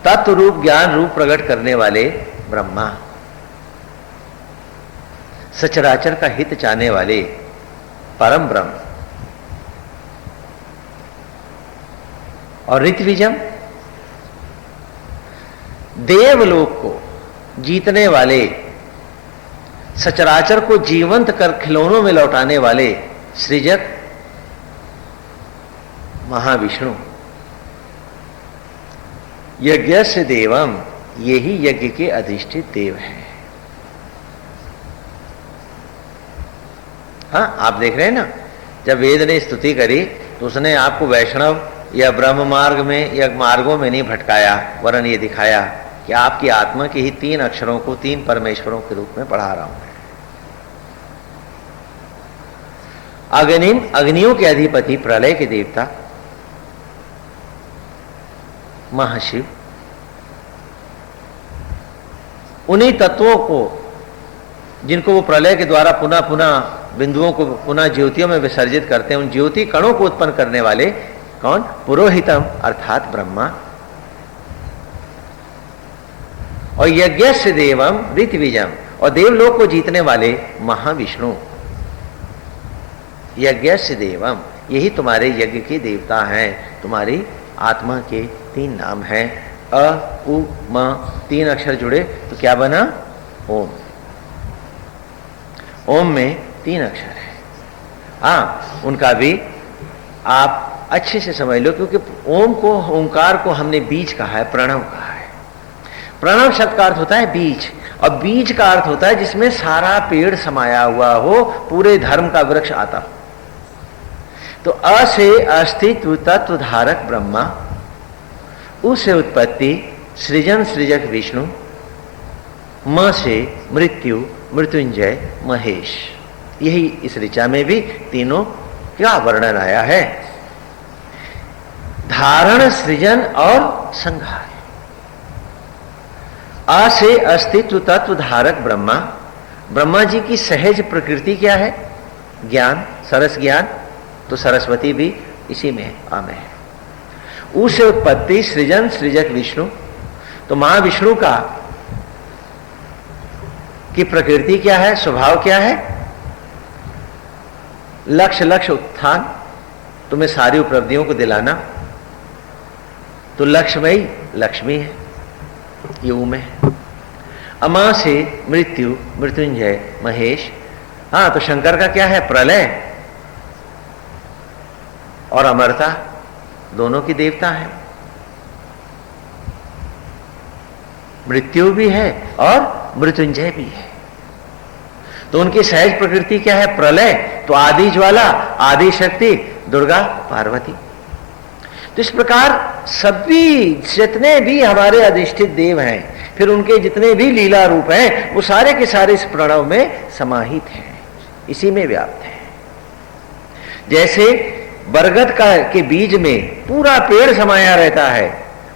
तत्व रूप, ज्ञान रूप प्रकट करने वाले ब्रह्मा। सचराचर का हित चाहने वाले परम ब्रह्म, और ऋत्विजम देवलोक को जीतने वाले, सचराचर को जीवंत कर खिलौनों में लौटाने वाले सृजक महाविष्णु। यज्ञस्य देवम, यही यज्ञ के अधिष्ठित देव हैं। हाँ, आप देख रहे हैं ना, जब वेद ने स्तुति करी तो उसने आपको वैष्णव या ब्रह्म मार्ग में या मार्गों में नहीं भटकाया, वरन ये दिखाया कि आपकी आत्मा के ही 3 अक्षरों को 3 परमेश्वरों के रूप में पढ़ा रहा हूं। अग्निम, अग्नियों के अधिपति, प्रलय के देवता महाशिव, उन्हीं तत्वों को जिनको वो प्रलय के द्वारा पुनः पुनः बिंदुओं को पुनः ज्योतियों में विसर्जित करते हैं, उन ज्योति कणों को उत्पन्न करने वाले कौन? पुरोहितम अर्थात ब्रह्मा। और यज्ञस्य देवम ऋत्विजम, और देवलोक को जीतने वाले महाविष्णु। यज्ञस्य देवम, यही तुम्हारे यज्ञ के देवता हैं। तुम्हारी आत्मा के 3 नाम हैं, अ उ म, 3 अक्षर जुड़े तो क्या बना? ओम। ओम में 3 अक्षर है। हाँ, उनका भी आप अच्छे से समझ लो, क्योंकि ओम को, ओंकार को हमने बीज कहा है, प्रणव कहा है। प्रणव शब्द का अर्थ होता है बीज, और बीज का अर्थ होता है जिसमें सारा पेड़ समाया हुआ हो, पूरे धर्म का वृक्ष आता हो। तो अ से अस्तित्व तत्व धारक ब्रह्मा, उ से उत्पत्ति सृजन सृजक विष्णु, म से मृत्यु मृत्युंजय महेश। यही इस ऋचा में भी तीनों क्या वर्णन आया है? धारण, सृजन और संहार। आ से अस्तित्व तत्व धारक ब्रह्मा, ब्रह्मा जी की सहज प्रकृति क्या है? ज्ञान, सरस ज्ञान, तो सरस्वती भी इसी में आ में है। उ से उत्पत्ति सृजन सृजक विष्णु, तो महाविष्णु का की प्रकृति क्या है? स्वभाव क्या है? लक्ष्य लक्ष्य उत्थान, तुम्हें सारी उपलब्धियों को दिलाना। तो लक्ष्मयी लक्ष्मी है, ये उ में है। अमा से मृत्यु मृत्युंजय महेश। हाँ, तो शंकर का क्या है? प्रलय और अमरता, दोनों की देवता है। मृत्यु भी है और मृत्युंजय भी है। तो उनकी सहज प्रकृति क्या है? प्रलय, तो आदि ज्वाला, आदि शक्ति दुर्गा पार्वती। तो इस प्रकार सभी जितने भी हमारे अधिष्ठित देव हैं, फिर उनके जितने भी लीला रूप हैं, वो सारे के सारे इस प्रणव में समाहित हैं, इसी में व्याप्त हैं। जैसे बरगद का के बीज में पूरा पेड़ समाया रहता है,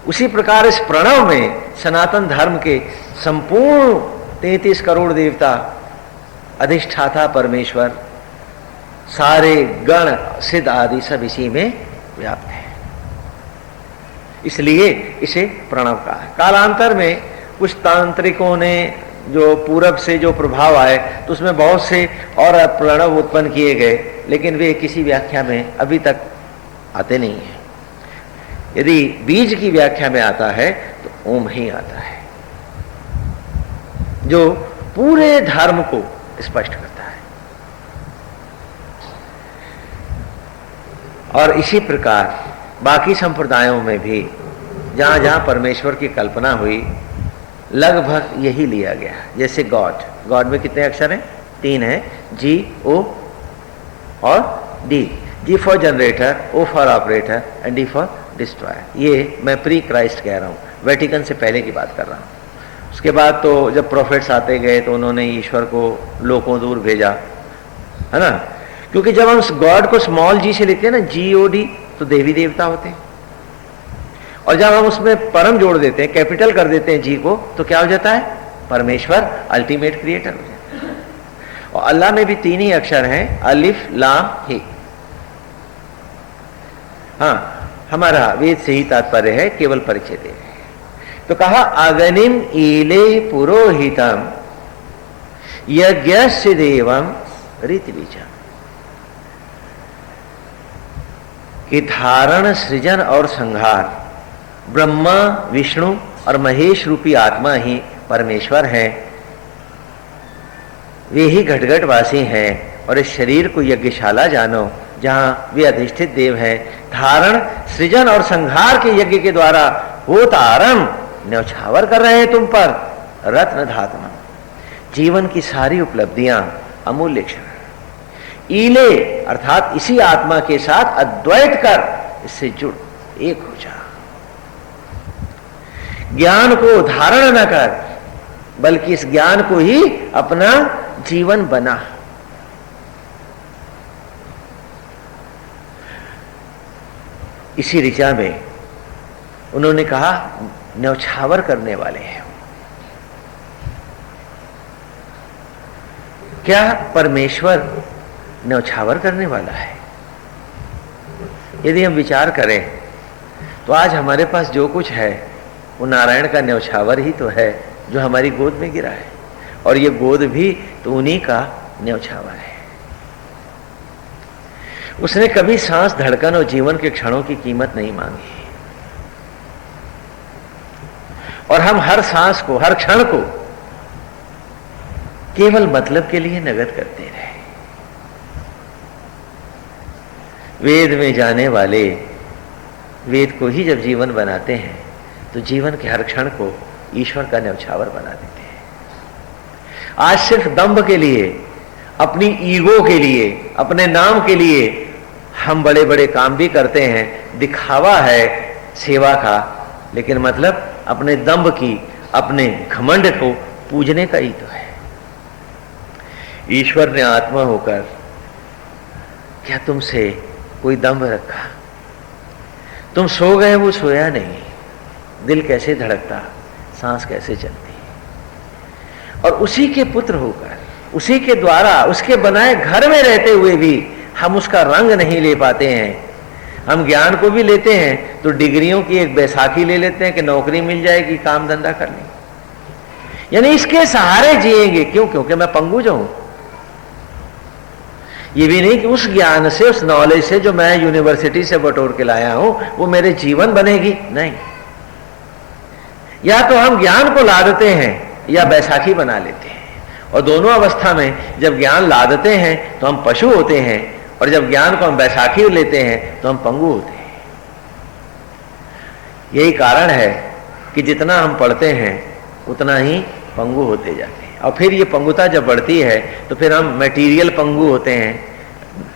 उसी प्रकार इस प्रणव में सनातन धर्म के संपूर्ण 33 करोड़ देवता, अधिष्ठाता परमेश्वर, सारे गण सिद्ध आदि सब इसी में व्याप्त है। इसलिए इसे प्रणव कहा है। कालांतर में कुछ तांत्रिकों ने जो पूरब से जो प्रभाव आए, तो उसमें बहुत से और प्रणव उत्पन्न किए गए, लेकिन वे किसी व्याख्या में अभी तक आते नहीं हैं। यदि बीज की व्याख्या में आता है तो ओम ही आता है, जो पूरे धर्म को स्पष्ट करता है। और इसी प्रकार बाकी संप्रदायों में भी जहां जहां परमेश्वर की कल्पना हुई, लगभग यही लिया गया। जैसे गॉड में कितने अक्षर हैं? 3 हैं, जी, ओ और D. G for generator, O for operator and D for destroyer. ये मैं प्री क्राइस्ट कह रहा हूं, वेटिकन से पहले की बात कर रहा हूं। उसके बाद तो जब प्रोफेट्स आते गए तो उन्होंने ईश्वर को लोकों दूर भेजा, है ना। क्योंकि जब हम गॉड को स्मॉल जी से लिखते हैं ना, GOD, तो देवी देवता होते हैं। और जब हम उसमें परम जोड़ देते हैं, कैपिटल कर देते हैं जी को, तो क्या हो जाता है? परमेश्वर, अल्टीमेट क्रिएटर हो जाता है। और अल्लाह में भी 3 ही अक्षर हैं, अलिफ लाम ही। हाँ, हमारा वेद से ही तात्पर्य है, केवल परिचय दे रहे हैं। तो कहा अगनिम ईले पुरोहितम, यज्ञस्य देवम ऋतबीजम, कि धारण, सृजन और संहार ब्रह्मा, विष्णु और महेश रूपी आत्मा ही परमेश्वर हैं। वे ही घटघटवासी हैं और इस शरीर को यज्ञशाला जानो जहां वे अधिष्ठित देव हैं। धारण, सृजन और संहार के यज्ञ के द्वारा वो तारम न्यौछावर कर रहे हैं तुम पर रत्न धात्म, जीवन की सारी उपलब्धियां अमूल्य क्षण। ईले अर्थात इसी आत्मा के साथ अद्वैत कर इससे जुड़, एक हो जा। ज्ञान को धारण न कर बल्कि इस ज्ञान को ही अपना जीवन बना। इसी ऋचा में उन्होंने कहा न्यौछावर करने वाले हैं। क्या परमेश्वर न्यौछावर करने वाला है? यदि हम विचार करें तो आज हमारे पास जो कुछ है वो नारायण का न्यौछावर ही तो है जो हमारी गोद में गिरा है, और ये गोद भी तो उन्हीं का न्यौछावर है। उसने कभी सांस, धड़कन और जीवन के क्षणों की कीमत नहीं मांगी, और हम हर सांस को, हर क्षण को केवल मतलब के लिए नगद करते रहे। वेद में जाने वाले वेद को ही जब जीवन बनाते हैं तो जीवन के हर क्षण को ईश्वर का न्यौछावर बना देते हैं। आज सिर्फ दंभ के लिए, अपनी ईगो के लिए, अपने नाम के लिए हम बड़े बड़े काम भी करते हैं। दिखावा है सेवा का, लेकिन मतलब अपने दंभ की, अपने घमंड को पूजने का ही तो है। ईश्वर ने आत्मा होकर क्या तुमसे कोई दंभ रखा? तुम सो गए, वो सोया नहीं। दिल कैसे धड़कता, सांस कैसे चलती, और उसी के पुत्र होकर, उसी के द्वारा, उसके बनाए घर में रहते हुए भी हम उसका रंग नहीं ले पाते हैं। हम ज्ञान को भी लेते हैं तो डिग्रियों की एक बैसाखी ले लेते हैं कि नौकरी मिल जाएगी, काम धंधा कर लेंगे, यानी इसके सहारे जिएंगे। क्यों? क्योंकि मैं पंगु जो हूं। ये भी नहीं कि उस ज्ञान से, उस नॉलेज से जो मैं यूनिवर्सिटी से बटोर के लाया हूं वो मेरे जीवन बनेगी, नहीं। या तो हम ज्ञान को लादते हैं या बैसाखी बना लेते हैं, और दोनों अवस्था में जब ज्ञान लादते हैं तो हम पशु होते हैं, और जब ज्ञान को हम बैसाखी लेते हैं तो हम पंगु होते हैं। यही कारण है कि जितना हम पढ़ते हैं उतना ही पंगु होते जाते हैं, और फिर ये पंगुता जब बढ़ती है तो फिर हम मटेरियल पंगु होते हैं,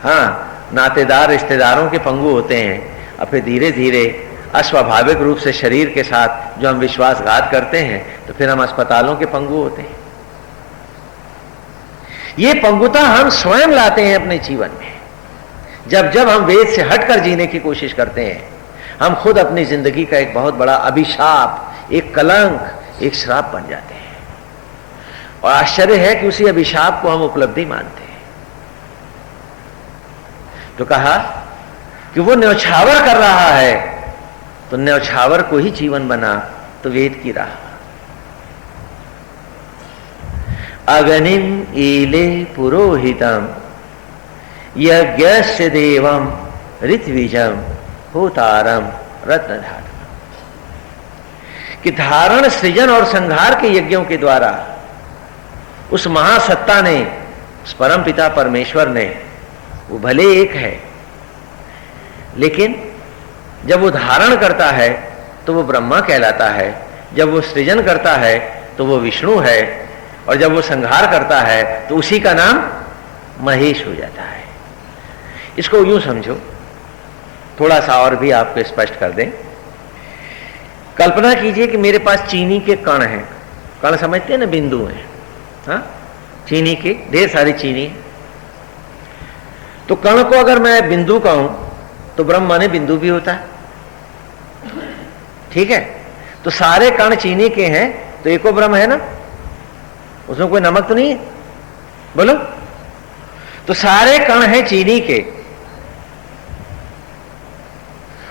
हाँ, नातेदार रिश्तेदारों के पंगु होते हैं, और फिर धीरे धीरे अस्वाभाविक रूप से शरीर के साथ जो हम विश्वासघात करते हैं तो फिर हम अस्पतालों के पंगु होते हैं। ये पंगुता हम स्वयं लाते हैं अपने जीवन में। जब जब हम वेद से हटकर जीने की कोशिश करते हैं, हम खुद अपनी जिंदगी का एक बहुत बड़ा अभिशाप, एक कलंक, एक श्राप बन जाते हैं। और आश्चर्य है कि उसी अभिशाप को हम उपलब्धि मानते हैं। तो कहा कि वो न्यौछावर कर रहा है, तो न्यौछावर को ही जीवन बना, तो वेद की राह। अग्निम ईले पुरोहितम यज्ञस्य देवम ऋत्विजम होतारम रत्नधातम, कि धारण, सृजन और संहार के यज्ञों के द्वारा उस महासत्ता ने, उस परम पिता परमेश्वर ने, वो भले एक है, लेकिन जब वो धारण करता है तो वो ब्रह्मा कहलाता है, जब वो सृजन करता है तो वो विष्णु है, और जब वो संहार करता है तो उसी का नाम महेश हो जाता है। इसको यूं समझो, थोड़ा सा और भी आपको स्पष्ट कर दें। कल्पना कीजिए कि मेरे पास चीनी के कण हैं। कण समझते हैं ना, बिंदु हैं, हाँ, चीनी के ढेर सारी चीनी। तो कण को अगर मैं बिंदु कहूं तो ब्रह्म माने बिंदु भी होता है, ठीक है। तो सारे कण चीनी के हैं तो एको ब्रह्म है ना, उसमें कोई नमक तो नहीं है, बोलो। तो सारे कण हैं चीनी के,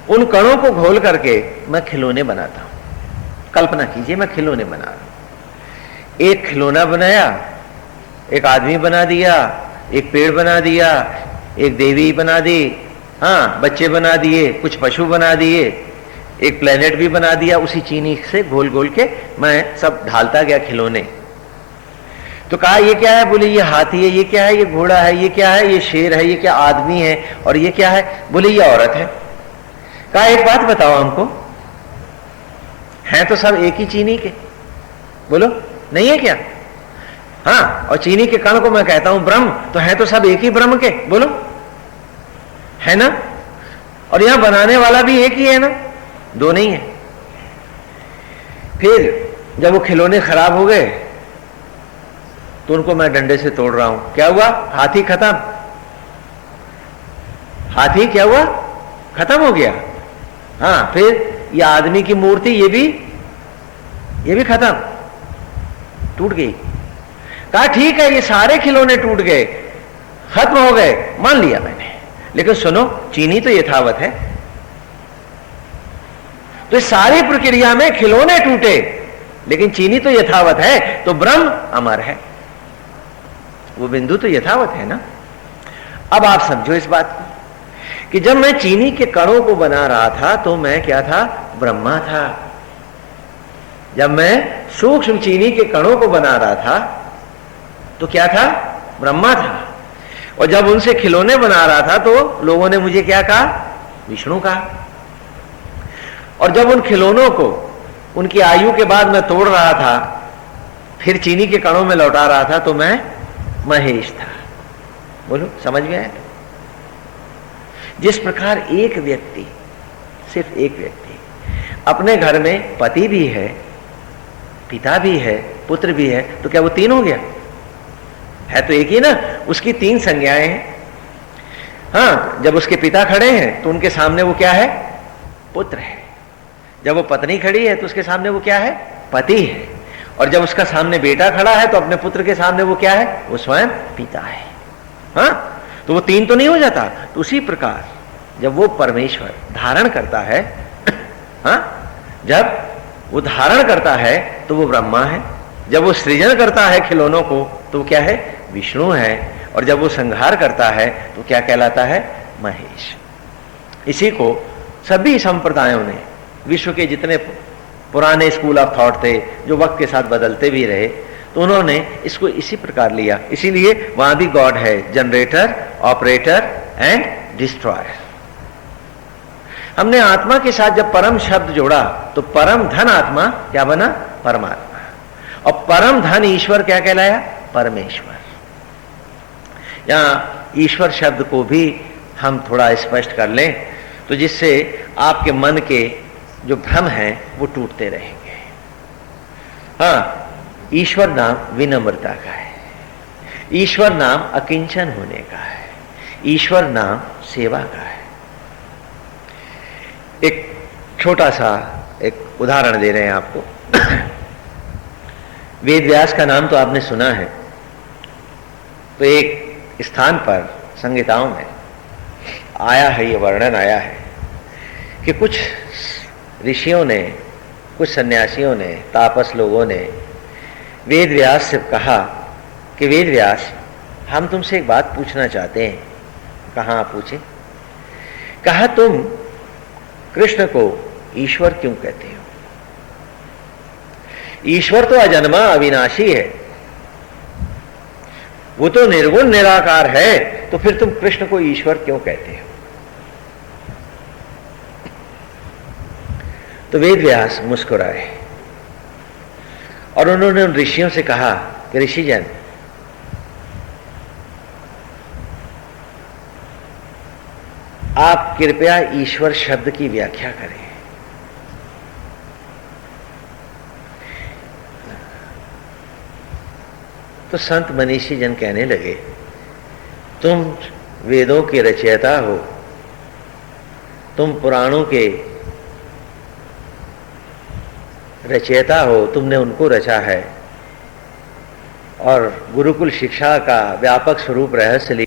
उन कणों को घोल करके मैं खिलौने बनाता हूं। कल्पना कीजिए मैं खिलौने बना रहा हूं। एक खिलौना बनाया एक आदमी बना दिया, एक पेड़ बना दिया, एक देवी बना दी, हाँ बच्चे बना दिए, कुछ पशु बना दिए, एक प्लेनेट भी बना दिया, उसी चीनी से घोल घोल के मैं सब ढालता गया खिलौने। तो कहा ये क्या है? बोले ये हाथी है, ये क्या है? ये घोड़ा है, ये क्या है? ये शेर है, ये क्या आदमी है, और ये क्या है? बोले ये औरत है। कहा एक बात बताओ हमको, हैं तो सब एक ही चीनी के, बोलो नहीं है क्या? हाँ, और चीनी के कण को मैं कहता हूं ब्रह्म, तो है तो सब एक ही ब्रह्म के, बोलो है ना? और यहां बनाने वाला भी एक ही है ना, दो नहीं है। फिर जब वो खिलौने खराब हो गए तो उनको मैं डंडे से तोड़ रहा हूं। क्या हुआ? हाथी खत्म। हाथी क्या हुआ? खत्म हो गया। हाँ, फिर ये आदमी की मूर्ति ये भी खत्म, टूट गई। कहा ठीक है, ये सारे खिलौने टूट गए, खत्म हो गए, मान लिया मैंने, लेकिन सुनो चीनी तो यथावत है। तो इस सारी प्रक्रिया में खिलौने टूटे लेकिन चीनी तो यथावत है, तो ब्रह्म अमर है, वो बिंदु तो यथावत है ना। अब आप समझो इस बात को कि जब मैं चीनी के कणों को बना रहा था तो मैं क्या था? ब्रह्मा था। जब मैं सूक्ष्म चीनी के कणों को बना रहा था तो क्या था? ब्रह्मा था। और जब उनसे खिलौने बना रहा था तो लोगों ने मुझे क्या कहा? विष्णु कहा। और जब उन खिलौनों को उनकी आयु के बाद मैं तोड़ रहा था, फिर चीनी के कणों में लौटा रहा था, तो मैं महेश था। बोलो समझ में आया? जिस प्रकार एक व्यक्ति, सिर्फ एक व्यक्ति अपने घर में पति भी है, पिता भी है, पुत्र भी है, तो क्या वो तीन हो गया? है तो एक ही ना, उसकी तीन संज्ञाएं हैं। हाँ, जब उसके पिता खड़े हैं तो उनके सामने वो क्या है? पुत्र है। जब वो पत्नी खड़ी है तो उसके सामने वो क्या है? पति है। और जब उसका सामने बेटा खड़ा है तो अपने पुत्र के सामने वो क्या है? वो स्वयं पिता है। हाँ, तो वो तीन तो नहीं हो जाता। तो उसी प्रकार जब वो परमेश्वर धारण करता है, हाँ, जब वो धारण करता है तो वो ब्रह्मा है। जब वो सृजन करता है खिलौनों को तो वो क्या है? विष्णु है। और जब वो संहार करता है तो क्या कहलाता है? महेश। इसी को सभी संप्रदायों ने, विश्व के जितने पुराने स्कूल ऑफ थॉट थे जो वक्त के साथ बदलते भी रहे, तो उन्होंने इसको इसी प्रकार लिया। इसीलिए वहां भी गॉड है, जनरेटर, ऑपरेटर एंड डिस्ट्रॉयर। हमने आत्मा के साथ जब परम शब्द जोड़ा तो परम धन आत्मा क्या बना? परमात्मा। और परम धन ईश्वर क्या कहलाया? परमेश्वर। यहां ईश्वर शब्द को भी हम थोड़ा स्पष्ट कर लें तो जिससे आपके मन के जो भ्रम हैं वो टूटते रहेंगे। हाँ, ईश्वर नाम विनम्रता का है, ईश्वर नाम अकिंचन होने का है, ईश्वर नाम सेवा का है। एक छोटा सा एक उदाहरण दे रहे हैं आपको। वेद व्यास का नाम तो आपने सुना है। तो एक स्थान पर संहिताओं में आया है, ये वर्णन आया है कि कुछ ऋषियों ने, कुछ सन्यासियों ने, तापस लोगों ने वेद व्यास से कहा कि वेद व्यास, हम तुमसे एक बात पूछना चाहते हैं। कहाँ पूछे? कहा तुम कृष्ण को ईश्वर क्यों कहते हो? ईश्वर तो अजन्मा अविनाशी है, वो तो निर्गुण निराकार है, तो फिर तुम कृष्ण को ईश्वर क्यों कहते हो? तो वेद व्यास मुस्कुराए और उन्होंने उन ऋषियों से कहा कि ऋषिजन, आप कृपया ईश्वर शब्द की व्याख्या करें। तो संत मनीषी जन कहने लगे, तुम वेदों के रचयिता हो, तुम पुराणों के रचयिता हो, तुमने उनको रचा है और गुरुकुल शिक्षा का व्यापक स्वरूप रहस्य लिखा।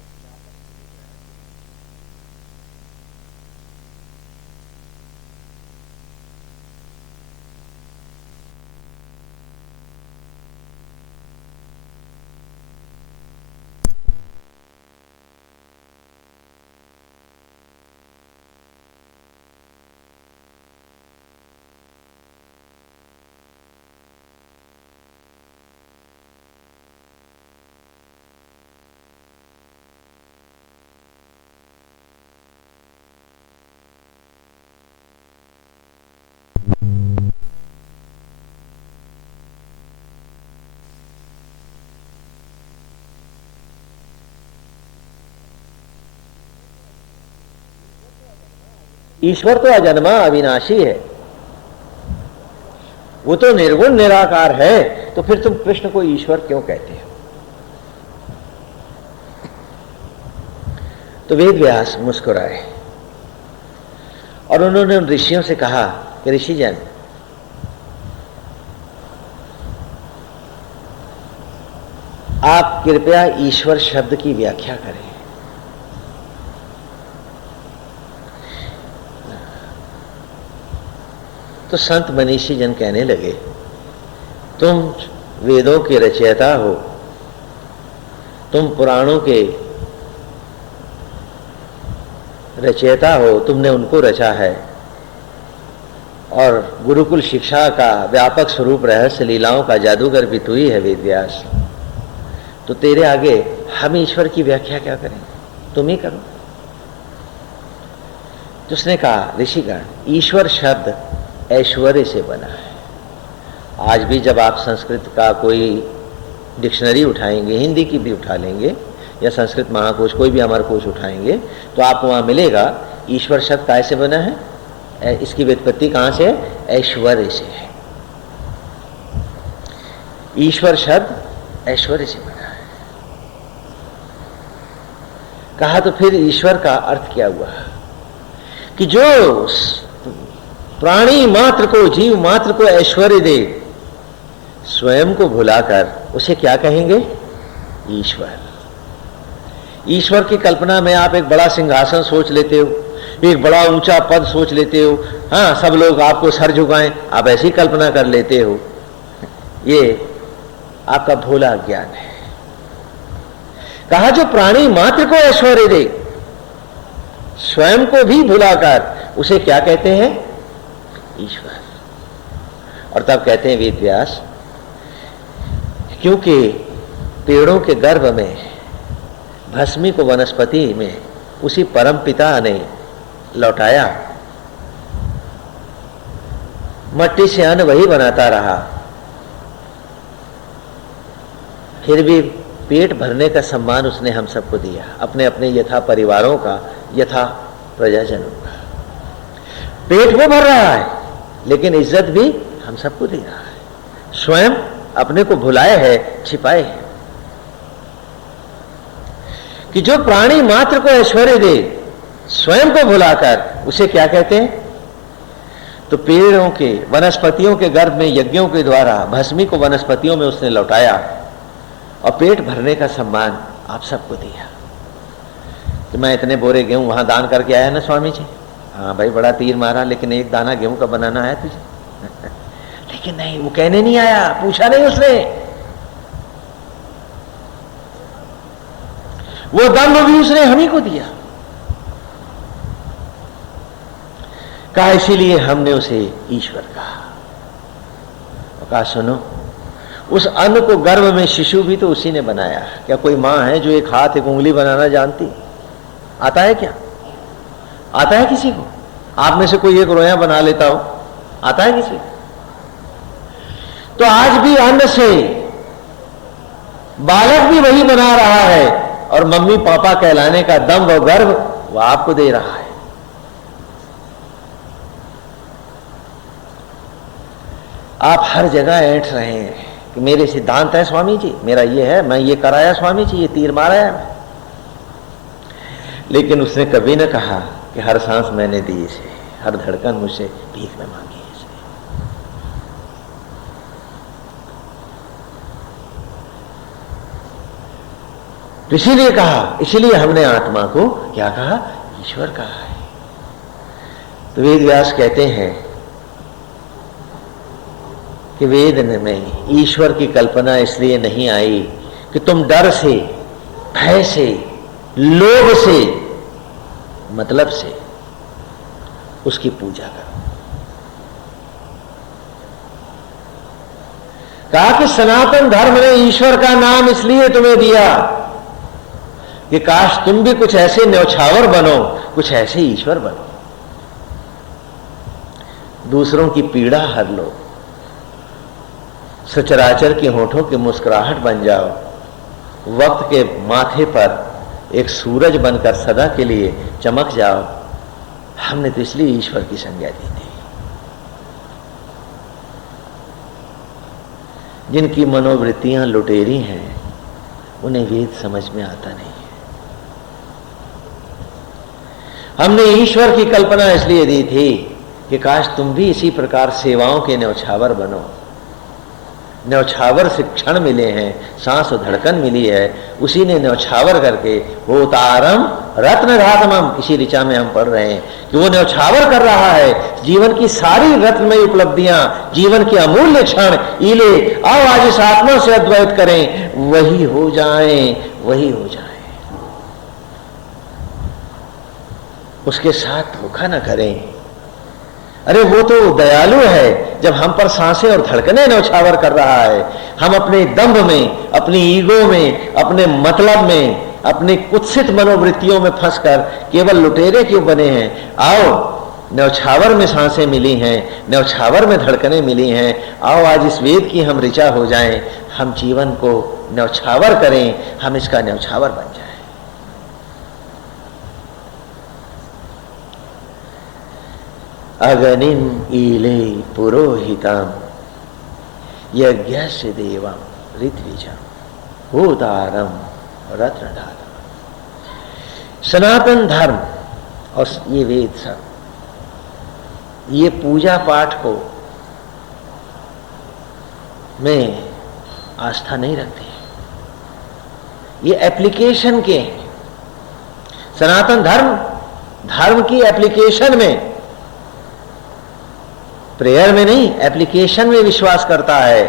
ईश्वर तो अजन्मा अविनाशी है, वो तो निर्गुण निराकार है, तो फिर तुम कृष्ण को ईश्वर क्यों कहते हो? तो वेद व्यास मुस्कुराए और उन्होंने उन ऋषियों से कहा कि ऋषिजन, आप कृपया ईश्वर शब्द की व्याख्या करें। तो संत मनीषी जन कहने लगे, तुम वेदों के रचयिता हो, तुम पुराणों के रचयिता हो, तुमने उनको रचा है, और गुरुकुल शिक्षा का व्यापक स्वरूप रहस्य लीलाओं का जादूगर भी तू ही है वेद व्यास, तो तेरे आगे हम ईश्वर की व्याख्या क्या करें, तुम ही करो। तो उसने कहा, ऋषिगण, ईश्वर शब्द ऐश्वर्य से बना है। आज भी जब आप संस्कृत का कोई डिक्शनरी उठाएंगे, हिंदी की भी उठा लेंगे, या संस्कृत महाकोश, कोई भी अमर कोश उठाएंगे, तो आपको वहां मिलेगा ईश्वर शब्द काय से बना है, इसकी व्युत्पत्ति कहां से है, ऐश्वर्य से है। ईश्वर शब्द ऐश्वर्य से बना है। कहा तो फिर ईश्वर का अर्थ क्या हुआ कि जो प्राणी मात्र को, जीव मात्र को ऐश्वर्य दे, स्वयं को भुलाकर उसे क्या कहेंगे, ईश्वर। ईश्वर की कल्पना में आप एक बड़ा सिंहासन सोच लेते हो, एक बड़ा ऊंचा पद सोच लेते हो, हाँ, सब लोग आपको सर झुकाएं, आप ऐसी कल्पना कर लेते हो। ये आपका भोला ज्ञान है। कहा जो प्राणी मात्र को ऐश्वर्य दे, स्वयं को भी भुलाकर, उसे क्या कहते हैं, ईश्वर। और तब कहते हैं वेद व्यास, क्योंकि पेड़ों के गर्भ में भस्मी को वनस्पति में उसी परम पिता ने लौटाया, मट्टी से अन्न वही बनाता रहा, फिर भी पेट भरने का सम्मान उसने हम सबको दिया, अपने अपने यथा परिवारों का, यथा प्रजाजनों का। पेट वो भर रहा है, लेकिन इज्जत भी हम सबको दे रहा है। स्वयं अपने को भुलाए है, छिपाए है। कि जो प्राणी मात्र को ऐश्वर्य दे, स्वयं को भुलाकर, उसे क्या कहते हैं, तो पेड़ों के, वनस्पतियों के गर्भ में यज्ञों के द्वारा भस्मी को वनस्पतियों में उसने लौटाया, और पेट भरने का सम्मान आप सबको दिया। कि मैं इतने बोरे गेहूं वहां दान करके आया ना स्वामी जी, हाँ भाई बड़ा तीर मारा, लेकिन एक दाना गेहूं का बनाना है तुझे लेकिन नहीं, वो कहने नहीं आया, पूछा नहीं उसने, वो दम भी उसने हम ही को दिया। कहा इसीलिए हमने उसे ईश्वर कहा। और कहा सुनो, उस अन्न को गर्भ में शिशु भी तो उसी ने बनाया। क्या कोई मां है जो एक हाथ एक उंगली बनाना जानती? आता है क्या? आता है किसी को? आप में से कोई एक रोया बना लेता हो, आता है किसी को? तो आज भी अन्न से बालक भी वही बना रहा है, और मम्मी पापा कहलाने का दम व गर्व वह आपको दे रहा है। आप हर जगह ऐंठ रहे हैं कि मेरे सिद्धांत है स्वामी जी, मेरा ये है, मैं ये कराया स्वामी जी, ये तीर मारा है। लेकिन उसने कभी न कहा कि हर सांस मैंने दी इसे, हर धड़कन मुझसे भीख में मांगी इसे। इसीलिए कहा, इसीलिए हमने आत्मा को क्या कहा, ईश्वर कहा है। तो वेद व्यास कहते हैं कि वेद में ईश्वर की कल्पना इसलिए नहीं आई कि तुम डर से, भय से, लोभ से, मतलब से उसकी पूजा करो। कहा कि सनातन धर्म ने ईश्वर का नाम इसलिए तुम्हें दिया कि काश तुम भी कुछ ऐसे न्यौछावर बनो, कुछ ऐसे ईश्वर बनो, दूसरों की पीड़ा हर लो, सचराचर के होठों की मुस्कुराहट बन जाओ, वक्त के माथे पर एक सूरज बनकर सदा के लिए चमक जाओ, हमने तो इसलिए ईश्वर की संज्ञा दी थी। जिनकी मनोवृत्तियां लुटेरी हैं उन्हें वेद समझ में आता नहीं है। हमने ईश्वर की कल्पना इसलिए दी थी कि काश तुम भी इसी प्रकार सेवाओं के न्यौछावर बनो। न्यौछावर से क्षण मिले हैं, सांस और धड़कन मिली है, उसी ने न्यौछावर करके होतारम रत्न धातमम, इसी ऋचा में हम पढ़ रहे हैं कि वो न्यौछावर कर रहा है जीवन की सारी रत्नमय उपलब्धियां, जीवन के अमूल्य क्षण इले आओ आज इस आत्मा से अद्वैत करें, वही हो जाएं, वही हो जाएं। उसके साथ धोखा न करें। अरे वो तो दयालु है, जब हम पर सांसें और धड़कनें न्यौछावर कर रहा है, हम अपने दंभ में, अपनी ईगो में, अपने मतलब में, अपनी कुत्सित मनोवृत्तियों में फंसकर केवल लुटेरे क्यों बने हैं। आओ न्यौछावर में सांसें मिली हैं, न्यौछावर में धड़कनें मिली हैं, आओ आज इस वेद की हम ऋचा हो जाएं, हम जीवन को न्यौछावर करें, हम इसका न्यौछावर बन जाएं। अगनिम ईले पुरोहितम यज्ञस्य देवम ऋत्विजम भूतारम रत्नधारम। सनातन धर्म और ये वेद सब, ये पूजा पाठ को में आस्था नहीं रखते, ये एप्लीकेशन के हैं। सनातन धर्म धर्म की एप्लीकेशन में, प्रेयर में नहीं, एप्लीकेशन में विश्वास करता है।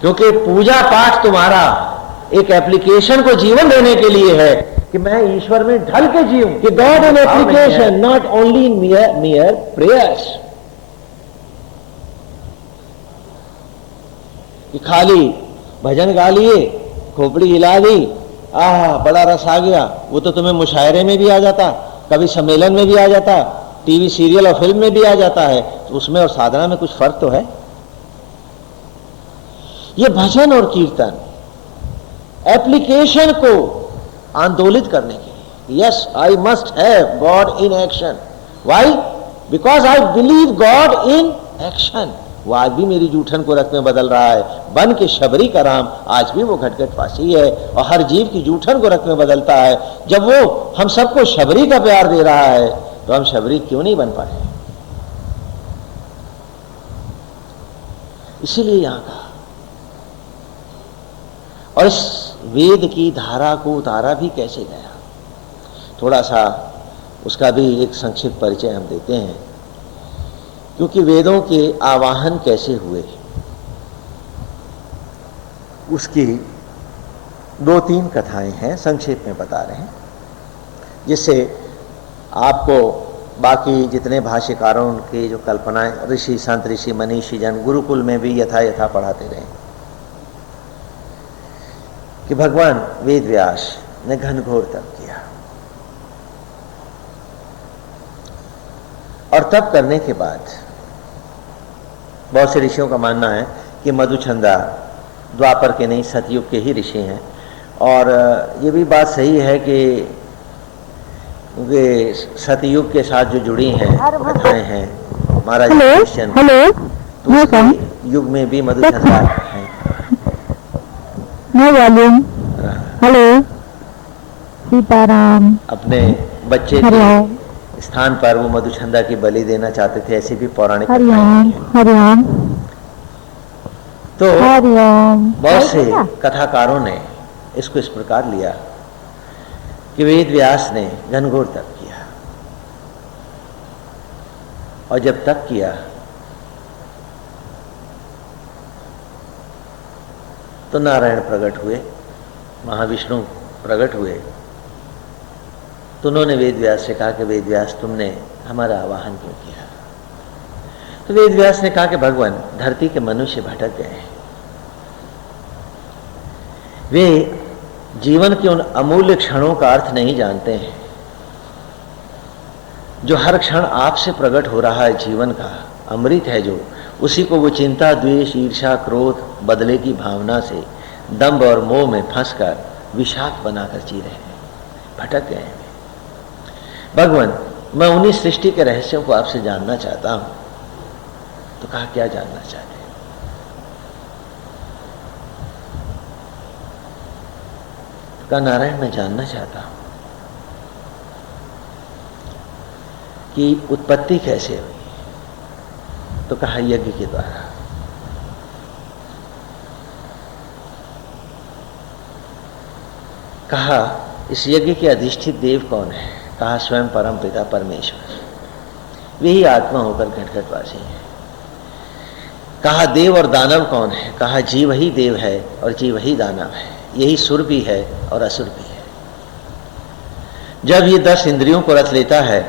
क्योंकि पूजा पाठ तुम्हारा एक एप्लीकेशन को जीवन देने के लिए है कि मैं ईश्वर में ढल के जीऊं, कि God in application not only in मियर prayers. कि खाली भजन गा लिए, खोपड़ी हिला दी, आह बड़ा रस आ गया, वो तो तुम्हें मुशायरे में भी आ जाता, कभी सम्मेलन में भी आ जाता, टीवी सीरियल और फिल्म में भी आ जाता है, तो उसमें और साधना में कुछ फर्क तो है। ये भजन और कीर्तन एप्लीकेशन को आंदोलित करने के लिए, yes I must have got in action, why? Because I believe God in action. वो आज भी मेरी जूठन को रख में बदल रहा है, बन के शबरी का राम आज भी वो घटघट फांसी है और हर जीव की जूठन को रख में बदलता है। जब वो हम सबको शबरी का प्यार दे रहा है तो हम शबरी क्यों नहीं बन पाए? इसीलिए यहां का और इस वेद की धारा को उतारा भी कैसे गया, थोड़ा सा उसका भी एक संक्षिप्त परिचय हम देते हैं। क्योंकि वेदों के आवाहन कैसे हुए उसकी 2-3 कथाएं हैं, संक्षेप में बता रहे हैं, जिससे आपको बाकी जितने भाष्यकारों की जो कल्पनाएं, ऋषि संत, ऋषि मनीषी जन गुरुकुल में भी यथा यथा पढ़ाते रहे कि भगवान वेद व्यास ने घनघोर तप किया और तप करने के बाद बहुत से ऋषियों का मानना है कि मधुचंदा द्वापर के नहीं सतयुग के ही ऋषि हैं। और ये भी बात सही है कि वे सतयुग के साथ जो जुड़ी हैं कथाएं हैं, महाराज कृष्ण तो युग में भी मधुचंदा हैं। हेलो सीताराम। अपने बच्चे के स्थान पर वो मधुचंदा की बलि देना चाहते थे, ऐसी भी पौराणिक हरिओम हरिओम। तो बहुत से कथाकारों ने इसको इस प्रकार लिया कि वेद व्यास ने घनघोर तप किया और जब तप किया तो नारायण प्रकट हुए, महाविष्णु प्रकट हुए। तो उन्होंने वेद व्यास से कहा कि वेद व्यास तुमने हमारा आवाहन क्यों किया? तो वेद व्यास ने कहा कि भगवान धरती के मनुष्य भटक गए हैं, वे जीवन के उन अमूल्य क्षणों का अर्थ नहीं जानते हैं जो हर क्षण आपसे प्रकट हो रहा है। जीवन का अमृत है जो, उसी को वो चिंता, द्वेष, ईर्ष्या, क्रोध, बदले की भावना से दंभ और मोह में फंसकर विषाक्त बनाकर जी रहे हैं, भटक गए हैं। भगवान मैं उन्हीं सृष्टि के रहस्यों को आपसे जानना चाहता हूं। तो कहा क्या जानना चाहते हैं? तो कहा नारायण मैं जानना चाहता हूं कि उत्पत्ति कैसे हुई। तो कहा यज्ञ के द्वारा। कहा इस यज्ञ के अधिष्ठित देव कौन है? कहा स्वयं परम पिता परमेश्वर, वे ही आत्मा होकर घटघटवासी है। कहा देव और दानव कौन है? कहा जीव ही देव है और जीव ही दानव है, यही सुर भी है और असुर भी है। जब ये 10 इंद्रियों को रच लेता है,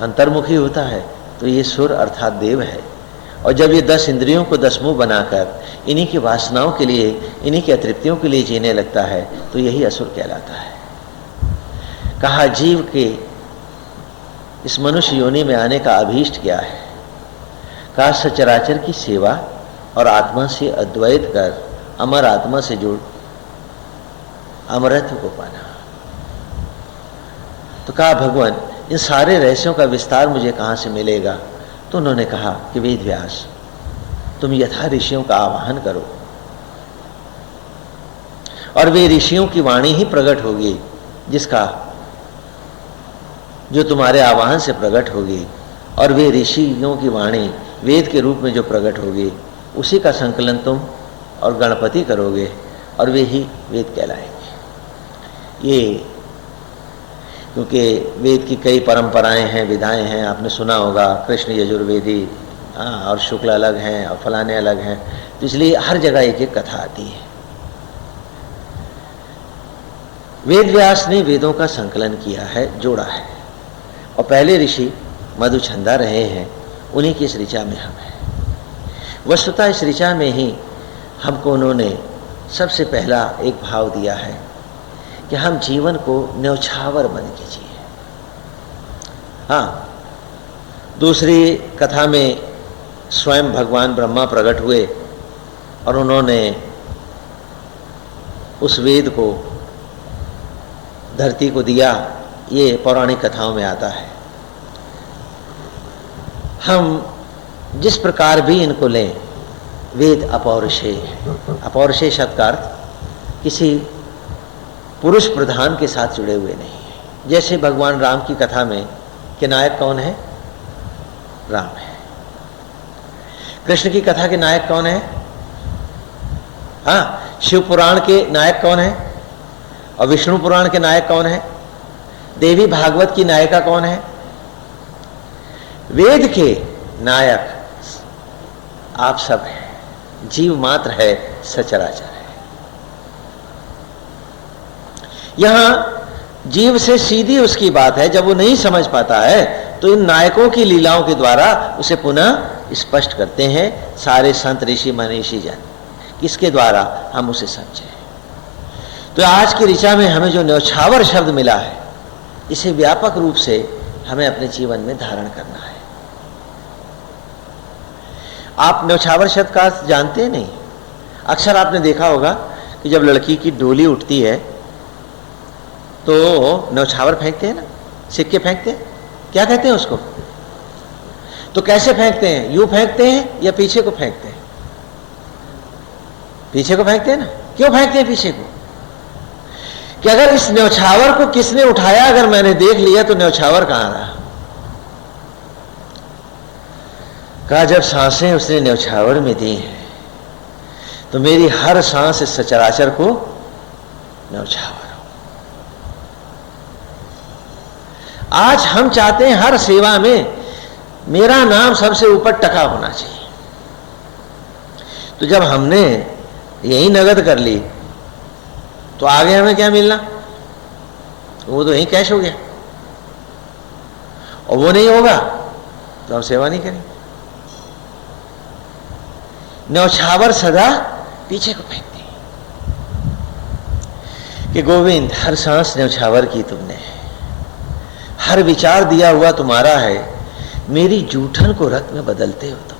अंतर्मुखी होता है, तो ये सुर अर्थात देव है। और जब ये 10 इंद्रियों को 10 मुंह बनाकर इन्हीं की वासनाओं के लिए, इन्हीं की अतृप्तियों के लिए जीने लगता है, तो यही असुर कहलाता है। कहा जीव के इस मनुष्य योनि में आने का अभीष्ट क्या है? कहा सचराचर की सेवा और आत्मा से अद्वैत कर अमर आत्मा से जुड़ अमरत्व को पाना। तो कहा भगवान इन सारे रहस्यों का विस्तार मुझे कहां से मिलेगा? तो उन्होंने कहा कि वेद व्यास तुम यथा ऋषियों का आवाहन करो और वे ऋषियों की वाणी ही प्रकट होगी, जिसका जो तुम्हारे आवाहन से प्रकट होगी, और वे ऋषियों की वाणी वेद के रूप में जो प्रकट होगी, उसी का संकलन तुम और गणपति करोगे और वे ही वेद कहलाएंगे। ये क्योंकि वेद की कई परंपराएं हैं, विधाएं हैं, आपने सुना होगा कृष्ण यजुर्वेदी, और शुक्ल अलग हैं और फलाने अलग हैं, तो इसलिए हर जगह एक एक कथा आती है। वेद व्यास ने वेदों का संकलन किया है, जोड़ा है, और पहले ऋषि मधुछंदा रहे हैं, उन्हीं की इस ऋचा में हम हैं। वस्तुतः इस ऋचा में ही हमको उन्होंने सबसे पहला एक भाव दिया है कि हम जीवन को न्यौछावर बन के जिए। हाँ, दूसरी कथा में स्वयं भगवान ब्रह्मा प्रकट हुए और उन्होंने उस वेद को धरती को दिया, ये पौराणिक कथाओं में आता है। हम जिस प्रकार भी इनको लें, वेद अपौरुषेय है। अपौरुषेय शब्द का अर्थ किसी पुरुष प्रधान के साथ जुड़े हुए नहीं है। जैसे भगवान राम की कथा में कि नायक कौन है? राम है। कृष्ण की कथा के नायक कौन है? हाँ, शिव पुराण के नायक कौन है? और विष्णु पुराण के नायक कौन है? देवी भागवत की नायिका कौन है? वेद के नायक आप सब हैं। जीव मात्र है, सचराचर है। यहां जीव से सीधी उसकी बात है, जब वो नहीं समझ पाता है तो इन नायकों की लीलाओं के द्वारा उसे पुनः स्पष्ट करते हैं सारे संत ऋषि मनीषी जन, किसके द्वारा हम उसे समझें। तो आज की ऋचा में हमें जो न्यौछावर शब्द मिला है, इसे व्यापक रूप से हमें अपने जीवन में धारण करना है। आप न्यौछावर शब्द का अर्थ जानते नहीं। अक्सर आपने देखा होगा कि जब लड़की की डोली उठती है तो न्यौछावर फेंकते हैं ना, सिक्के फेंकते हैं, क्या कहते हैं उसको? तो कैसे फेंकते हैं? यूं फेंकते हैं या पीछे को फेंकते हैं? पीछे को फेंकते हैं ना। क्यों फेंकते हैं पीछे को? कि अगर इस न्यौछावर को किसने उठाया, अगर मैंने देख लिया तो न्यौछावर कहां रहा? कहा जब सांसें उसने न्यौछावर में दी हैं तो मेरी हर सांस इस सचराचर को न्यौछावर हो। आज हम चाहते हैं हर सेवा में मेरा नाम सबसे ऊपर टका होना चाहिए। तो जब हमने यही नगद कर ली तो आगे हमें क्या मिलना? वो तो यही कैश हो गया, और वो नहीं होगा तो हम सेवा नहीं करेंगे। न्यौछावर सदा पीछे को फेंकते हैं कि गोविंद हर सांस न्यौछावर की तुमने, हर विचार दिया हुआ तुम्हारा है, मेरी जूठन को रक्त में बदलते हो तुम।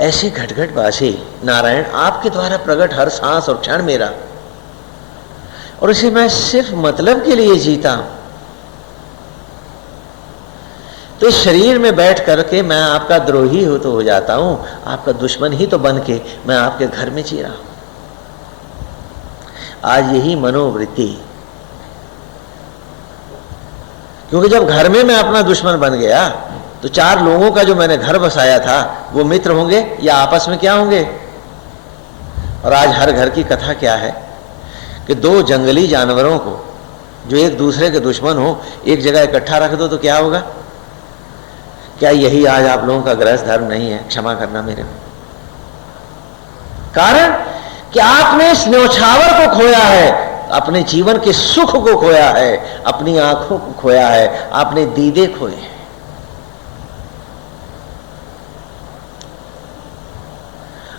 ऐसे घटघटवासी नारायण आपके द्वारा प्रकट हर सांस और क्षण मेरा और उसे मैं सिर्फ मतलब के लिए जीता हूं, तो इस शरीर में बैठ करके मैं आपका द्रोही हो तो हो जाता हूं, आपका दुश्मन ही तो बन के मैं आपके घर में जी रहा हूं। आज यही मनोवृत्ति, क्योंकि जब घर में मैं अपना दुश्मन बन गया तो 4 लोगों का जो मैंने घर बसाया था वो मित्र होंगे या आपस में क्या होंगे। और आज हर घर की कथा क्या है कि 2 जंगली जानवरों को जो एक दूसरे के दुश्मन हो एक जगह इकट्ठा रख दो तो क्या होगा। क्या यही आज आप लोगों का गृहस्थ धर्म नहीं है? क्षमा करना मेरे को। कारण कि आपने इस न्योछावर को खोया है, अपने जीवन के सुख को खोया है, अपनी आंखों को खोया है, आपने दीदे खोए हैं।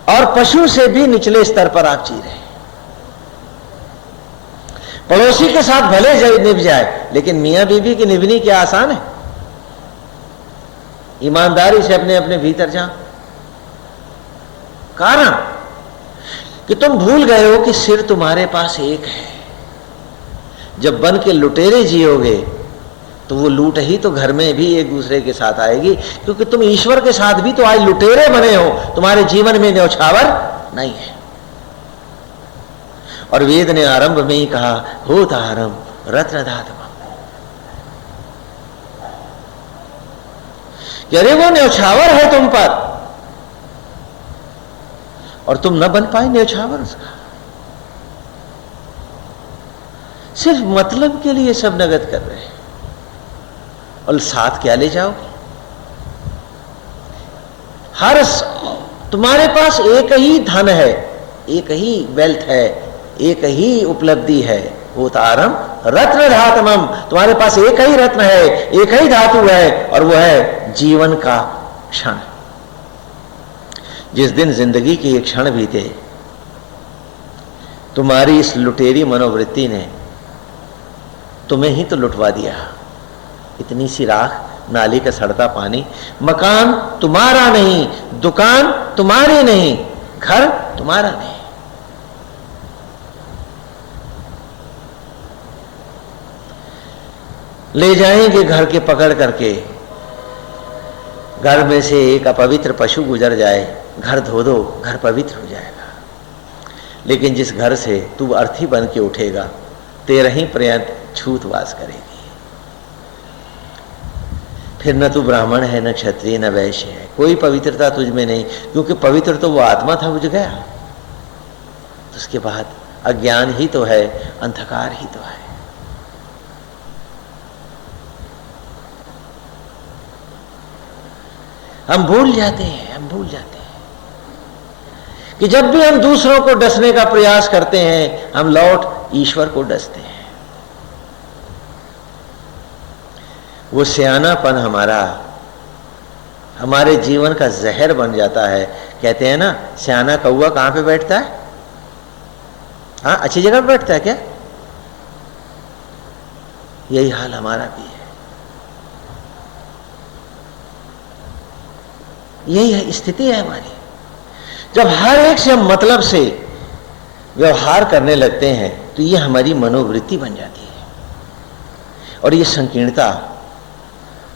और पशु से भी निचले स्तर पर आप जी रहे हैं। पड़ोसी के साथ भले निभ जाए, लेकिन मियां बीबी की निभनी क्या आसान है। ईमानदारी से अपने अपने भीतर जाओ। कारण कि तुम भूल गए हो कि सिर तुम्हारे पास एक है। जब बन के लुटेरे जियोगे तो वो लूट ही तो घर में भी एक दूसरे के साथ आएगी, क्योंकि तुम ईश्वर के साथ भी तो आज लुटेरे बने हो, तुम्हारे जीवन में न्योछावर नहीं है। और वेद ने आरंभ में ही कहा, होता आरंभ रत्न धातु, अरे वो न्योछावर है तुम पर और तुम न बन पाए न्योछावर उसका। सिर्फ मतलब के लिए सब नगद कर रहे हैं और साथ क्या ले जाओगे। हर तुम्हारे पास एक ही धन है, एक ही वेल्थ है, एक ही उपलब्धि है, होतारम रत्न धातमम। तुम्हारे पास एक ही रत्न है, एक ही धातु है, और वो है जीवन का क्षण। जिस दिन जिंदगी के एक क्षण बीते, तुम्हारी इस लुटेरी मनोवृत्ति ने तुम्हें ही तो लुटवा दिया। इतनी सी राख, नाली का सड़ता पानी, मकान तुम्हारा नहीं, दुकान तुम्हारी नहीं, घर तुम्हारा नहीं। ले जाएंगे घर के पकड़ करके, घर में से एक अपवित्र पशु गुजर जाए, घर धो दो, घर पवित्र हो जाएगा। लेकिन जिस घर से तू अर्थी बन के उठेगा, 13 ही पर्यंत छूत वास करेगी। फिर न तू ब्राह्मण है, न क्षत्रिय, न वैश्य है, कोई पवित्रता तुझ में नहीं, क्योंकि पवित्र तो वो आत्मा था, बुझ गया। तो उसके बाद अज्ञान ही तो है, अंधकार ही तो है। हम भूल जाते हैं कि जब भी हम दूसरों को डसने का प्रयास करते हैं, हम लौट ईश्वर को डसते हैं। वो सियानापन हमारे जीवन का जहर बन जाता है। कहते हैं ना, सियाना कौवा कहां पे बैठता है? हाँ, अच्छी जगह पे बैठता है क्या? यही हाल हमारा भी है। यही है स्थिति है हमारी। जब हर एक से हम मतलब से व्यवहार करने लगते हैं तो ये हमारी मनोवृत्ति बन जाती है। और ये संकीर्णता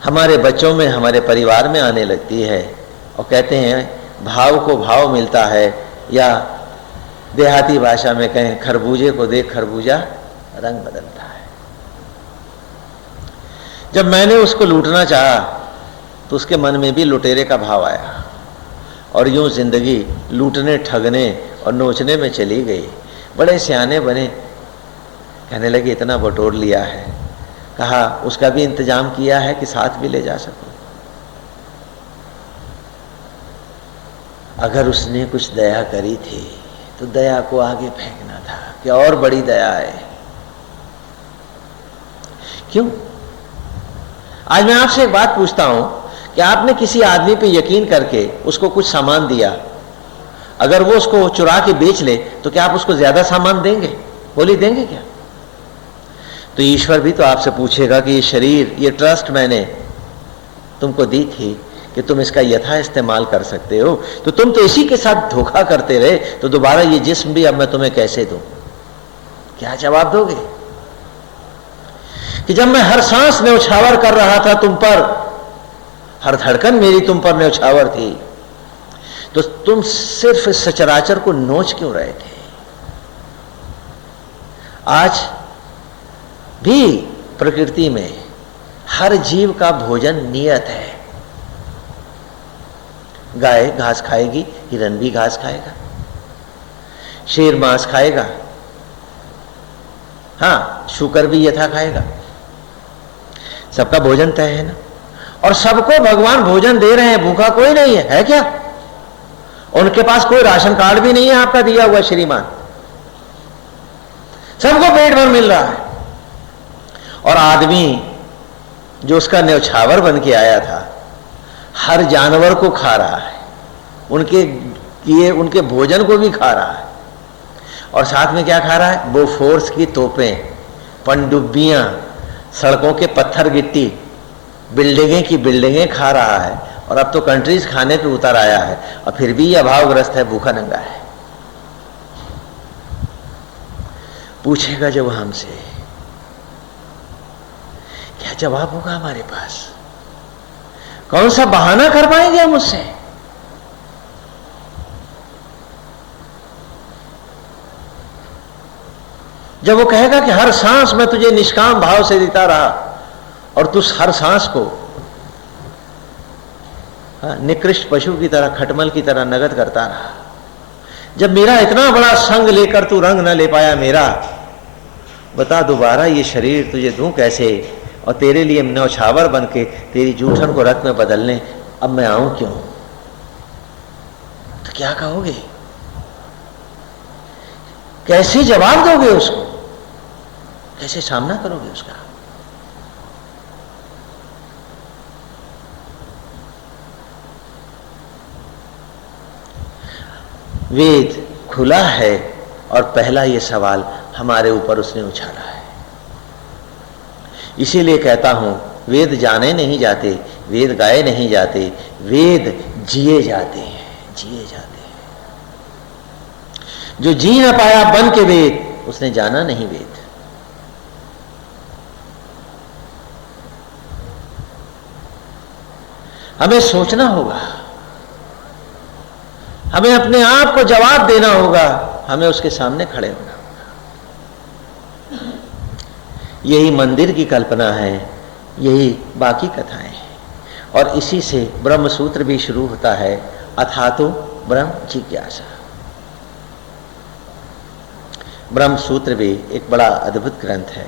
हमारे बच्चों में, हमारे परिवार में आने लगती है। और कहते हैं भाव को भाव मिलता है, या देहाती भाषा में कहें खरबूजे को देख खरबूजा रंग बदलता है। जब मैंने उसको लूटना चाहा तो उसके मन में भी लुटेरे का भाव आया, और यूं जिंदगी लूटने, ठगने और नोचने में चली गई। बड़े सियाने बने, कहने लगे इतना बटोर लिया है, कहा उसका भी इंतजाम किया है कि साथ भी ले जा सकूं। अगर उसने कुछ दया करी थी तो दया को आगे फेंकना था कि और बड़ी दया है। क्यों? आज मैं आपसे एक बात पूछता हूं कि आपने किसी आदमी पे यकीन करके उसको कुछ सामान दिया, अगर वो उसको चुरा के बेच ले तो क्या आप उसको ज्यादा सामान देंगे? बोली देंगे क्या? तो ईश्वर भी तो आपसे पूछेगा कि ये शरीर, ये ट्रस्ट मैंने तुमको दी थी कि तुम इसका यथा इस्तेमाल कर सकते हो, तो तुम तो इसी के साथ धोखा करते रहे, तो दोबारा ये जिस्म भी अब मैं तुम्हें कैसे दूं? क्या जवाब दोगे कि जब मैं हर सांस न्यौछावर कर रहा था तुम पर, हर धड़कन मेरी तुम पर न्यौछावर थी, तो तुम सिर्फ इस सचराचर को नोच क्यों रहे थे? आज भी प्रकृति में हर जीव का भोजन नियत है। गाय घास खाएगी, हिरन भी घास खाएगा, शेर मांस खाएगा, हाँ शूकर भी यथा खाएगा। सबका भोजन तय है ना, और सबको भगवान भोजन दे रहे हैं, भूखा कोई नहीं है क्या? उनके पास कोई राशन कार्ड भी नहीं है आपका दिया हुआ श्रीमान, सबको पेट भर मिल रहा है। और आदमी जो उसका न्यौछावर बन के आया था, हर जानवर को खा रहा है, उनके भोजन को भी खा रहा है, और साथ में क्या खा रहा है? बोफोर्स की तोपें, पनडुब्बियां, सड़कों के पत्थर गिट्टी, बिल्डिंगें की बिल्डिंगें खा रहा है। और अब तो कंट्रीज खाने पे उतर आया है, और फिर भी अभावग्रस्त है, भूखा नंगा है। पूछेगा जब हमसे, क्या जवाब होगा हमारे पास? कौन सा बहाना कर पाएंगे हम उससे? जब वो कहेगा कि हर सांस मैं तुझे निष्काम भाव से देता रहा और तू हर सांस को निकृष्ट पशु की तरह, खटमल की तरह नगद करता रहा। जब मेरा इतना बड़ा संग लेकर तू रंग न ले पाया मेरा, बता दोबारा ये शरीर तुझे दूं कैसे? और तेरे लिए न्यौछावर बन के तेरी जूठन को रक्त में बदलने अब मैं आऊं क्यों? तो क्या कहोगे? कैसे जवाब दोगे उसको? कैसे सामना करोगे उसका? वेद खुला है और पहला ये सवाल हमारे ऊपर उसने उछाला है। इसीलिए कहता हूं, वेद जाने नहीं जाते, वेद गाए नहीं जाते, वेद जिए जाते हैं, जिए जाते हैं। जो जी न पाया बन के वेद, उसने जाना नहीं वेद। हमें सोचना होगा, हमें अपने आप को जवाब देना होगा, हमें उसके सामने खड़े होना होगा। यही मंदिर की कल्पना है, यही बाकी कथाएं हैं। और इसी से ब्रह्म सूत्र भी शुरू होता है, अथातो ब्रह्म जिज्ञासा। ब्रह्म सूत्र भी एक बड़ा अद्भुत ग्रंथ है।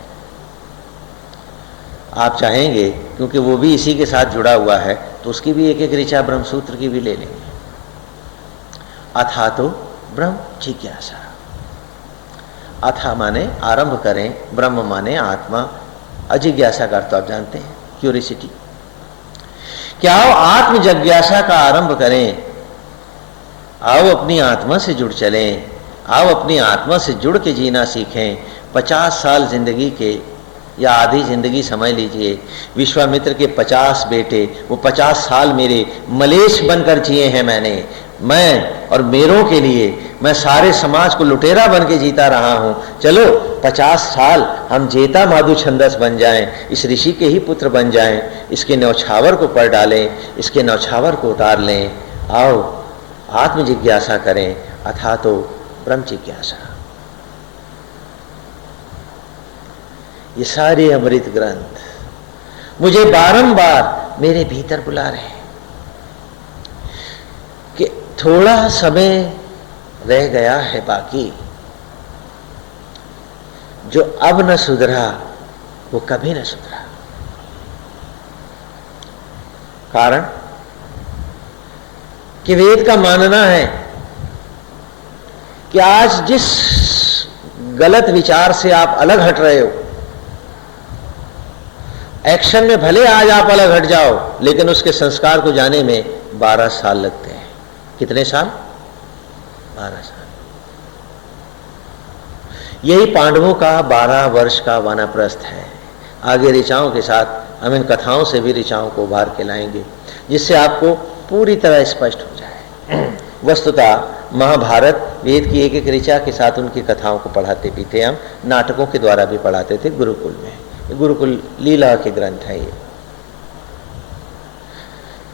आप चाहेंगे, क्योंकि वो भी इसी के साथ जुड़ा हुआ है, तो उसकी भी एक एक ऋचा ब्रह्म सूत्र की भी ले लेंगे। अथातो ब्रह्म जिज्ञासा। अथा माने आरंभ करें, ब्रह्म माने आत्मा, अजिज्ञासा का अर्थ आप जानते हैं, क्यूरियोसिटी। क्या आओ आत्म जिज्ञासा का आरंभ करें, आओ अपनी आत्मा से जुड़ चलें, आओ अपनी आत्मा से जुड़ के जीना सीखें। 50 साल जिंदगी के या आधी जिंदगी समझ लीजिए, विश्वामित्र के 50 बेटे, वो 50 साल मेरे मलेच्छ बनकर जिए हैं मैंने। मैं और मेरों के लिए मैं सारे समाज को लुटेरा बन के जीता रहा हूं। चलो 50 साल हम जेता माधु छंदस बन जाएं, इस ऋषि के ही पुत्र बन जाएं, इसके न्यौछावर को पढ़ डालें, इसके न्यौछावर को उतार लें। आओ आत्म जिज्ञासा करें, अथा तो ब्रह्म जिज्ञासा। ये सारे अमृत ग्रंथ मुझे बारंबार मेरे भीतर बुला रहे हैं कि थोड़ा समय रह गया है बाकी, जो अब न सुधरा वो कभी न सुधरा। कारण कि वेद का मानना है कि आज जिस गलत विचार से आप अलग हट रहे हो, एक्शन में भले आज आप अलग हट जाओ, लेकिन उसके संस्कार को जाने में 12 साल लगते हैं। कितने साल? 12 साल। यही पांडवों का 12 वर्ष का वानप्रस्थ है। आगे ऋचाओं के साथ हम इन कथाओं से भी ऋचाओं को उभार के लाएंगे, जिससे आपको पूरी तरह स्पष्ट हो जाए। वस्तुतः महाभारत वेद की एक एक ऋचा के साथ उनकी कथाओं को पढ़ाते भी थे, हम नाटकों के द्वारा भी पढ़ाते थे गुरुकुल में। गुरुकुल लीला के ग्रंथ है ये।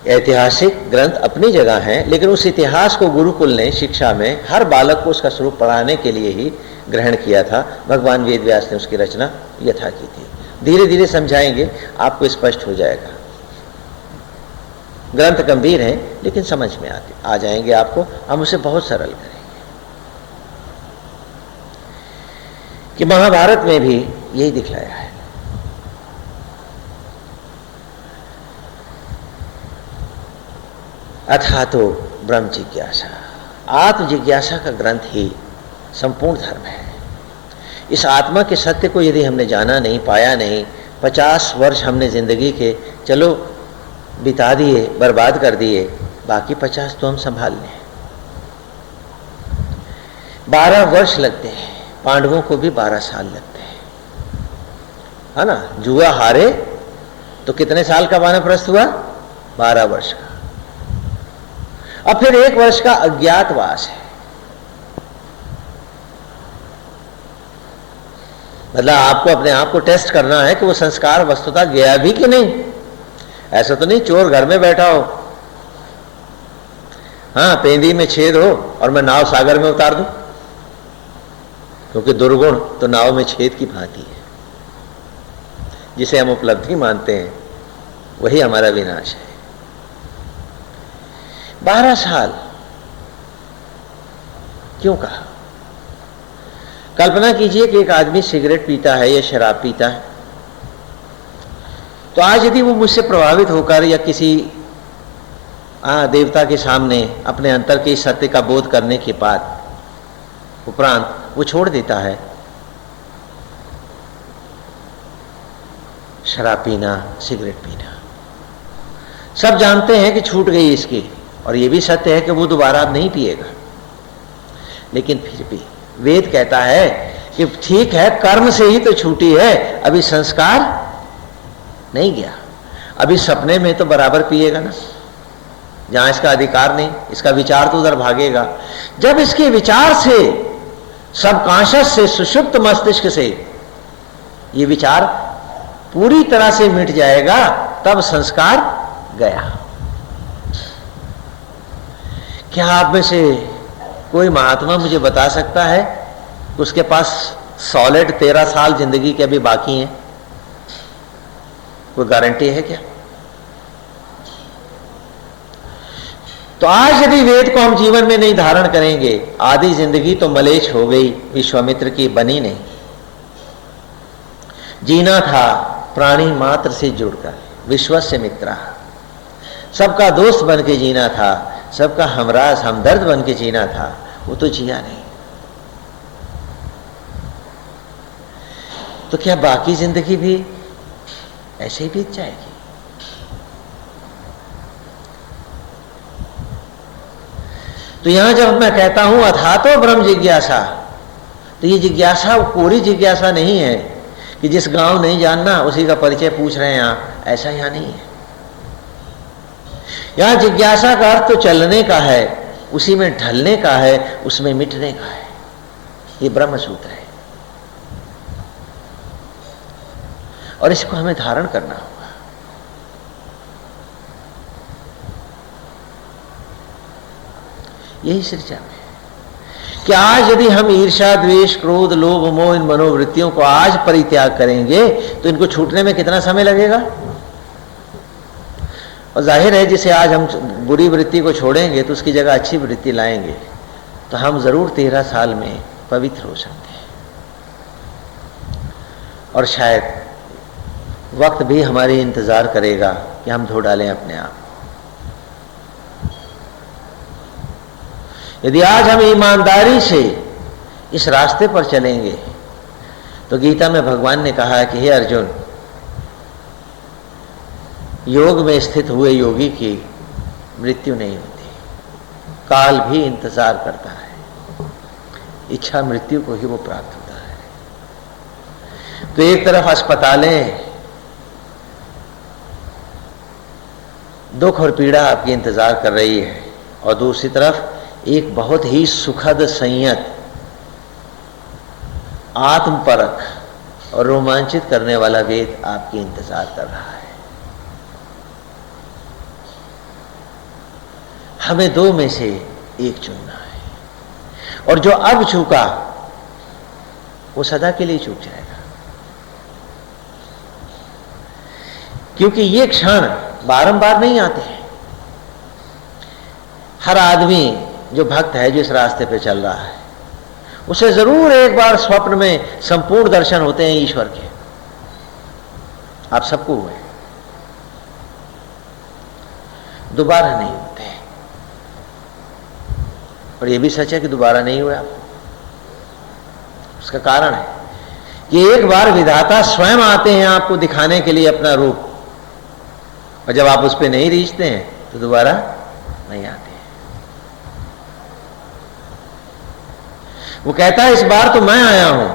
ऐतिहासिक ग्रंथ अपनी जगह हैं, लेकिन उस इतिहास को गुरुकुल ने शिक्षा में हर बालक को उसका स्वरूप पढ़ाने के लिए ही ग्रहण किया था। भगवान वेद व्यास ने उसकी रचना यथा की थी। धीरे धीरे समझाएंगे, आपको स्पष्ट हो जाएगा। ग्रंथ गंभीर हैं लेकिन समझ में आ जाएंगे आपको। हम उसे बहुत सरल करेंगे कि महाभारत में भी यही दिखलाया है। अथा तो ब्रह्म जिज्ञासा, आत्म जिज्ञासा का ग्रंथ ही संपूर्ण धर्म है। इस आत्मा के सत्य को यदि हमने जाना नहीं, पाया नहीं, 50 वर्ष हमने जिंदगी के चलो बिता दिए, बर्बाद कर दिए, बाकी 50 तो हम संभाल लें। 12 वर्ष लगते हैं, पांडवों को भी 12 साल लगते हैं, है ना। जुआ हारे तो कितने साल का वानप्रस्थ हुआ? 12 वर्ष का। अब फिर 1 वर्ष का अज्ञातवास है। मतलब आपको अपने आप को टेस्ट करना है कि वो संस्कार वस्तुतः गया भी कि नहीं। ऐसा तो नहीं चोर घर में बैठा हो, हाँ पेंदी में छेद हो और मैं नाव सागर में उतार दूं, क्योंकि दुर्गुण तो नाव में छेद की भांति है। जिसे हम उपलब्धि मानते हैं वही हमारा विनाश है। 12 साल क्यों कहा? कल्पना कीजिए कि एक आदमी सिगरेट पीता है या शराब पीता है, तो आज यदि वो मुझसे प्रभावित होकर या किसी देवता के सामने अपने अंतर के इस सत्य का बोध करने के बाद उपरांत वो छोड़ देता है शराब पीना, सिगरेट पीना, सब जानते हैं कि छूट गई इसकी, और ये भी सत्य है कि वो दोबारा अब नहीं पिएगा, लेकिन फिर भी वेद कहता है कि ठीक है कर्म से ही तो छूटी है, अभी संस्कार नहीं गया, अभी सपने में तो बराबर पिएगा ना, जहां इसका अधिकार नहीं, इसका विचार तो उधर भागेगा। जब इसके विचार से, सबकॉन्शियस से, सुषुप्त मस्तिष्क से ये विचार पूरी तरह से मिट जाएगा, तब संस्कार गया। क्या आप में से कोई महात्मा मुझे बता सकता है कि उसके पास सॉलिड 13 साल जिंदगी के अभी बाकी हैं? कोई गारंटी है क्या? तो आज यदि वेद को हम जीवन में नहीं धारण करेंगे, आधी जिंदगी तो मलेच्छ हो गई, विश्वामित्र की बनी नहीं। जीना था प्राणी मात्र से जुड़कर, विश्वस्य मित्रा, सबका दोस्त बन के जीना था, सबका हमराज हमदर्द बन के जीना था, वो तो जिया नहीं। तो क्या बाकी जिंदगी भी ऐसे ही बीत जाएगी? तो यहां जब मैं कहता हूं अथा तो ब्रह्म जिज्ञासा, तो ये जिज्ञासा पूरी जिज्ञासा नहीं है कि जिस गांव नहीं जानना उसी का परिचय पूछ रहे हैं आप, ऐसा यहां नहीं है। यहां जिज्ञासा का अर्थ तो चलने का है, उसी में ढलने का है, उसमें मिटने का है। ये ब्रह्म सूत्र है और इसको हमें धारण करना होगा। यही सृजा में कि आज यदि हम ईर्ष्या, द्वेष, क्रोध, लोभ, मोह, इन मनोवृत्तियों को आज परित्याग करेंगे तो इनको छूटने में कितना समय लगेगा? और जाहिर है जिसे आज हम बुरी वृत्ति को छोड़ेंगे तो उसकी जगह अच्छी वृत्ति लाएंगे तो हम जरूर 13 साल में पवित्र हो सकते हैं। और शायद वक्त भी हमारे इंतजार करेगा कि हम धो डालें अपने आप। यदि आज हम ईमानदारी से इस रास्ते पर चलेंगे तो गीता में भगवान ने कहा है कि हे अर्जुन, योग में स्थित हुए योगी की मृत्यु नहीं होती, काल भी इंतजार करता है, इच्छा मृत्यु को ही वो प्राप्त होता है। तो एक तरफ अस्पतालें दुख और पीड़ा आपकी इंतजार कर रही है और दूसरी तरफ एक बहुत ही सुखद, संयत, आत्मपरक और रोमांचित करने वाला वेद आपके इंतजार कर रहा है। हमें दो में से एक चुनना है, और जो अब चूका वो सदा के लिए चूक जाएगा, क्योंकि ये क्षण बारंबार नहीं आते हैं। हर आदमी जो भक्त है, जो इस रास्ते पे चल रहा है, उसे जरूर एक बार स्वप्न में संपूर्ण दर्शन होते हैं ईश्वर के। आप सबको हुए, दोबारा नहीं होते हैं। और यह भी सच है कि दोबारा नहीं हुए आपको। उसका कारण है कि एक बार विधाता स्वयं आते हैं आपको दिखाने के लिए अपना रूप, और जब आप उस पर नहीं रीझते हैं तो दोबारा नहीं आते। वो कहता है इस बार तो मैं आया हूं,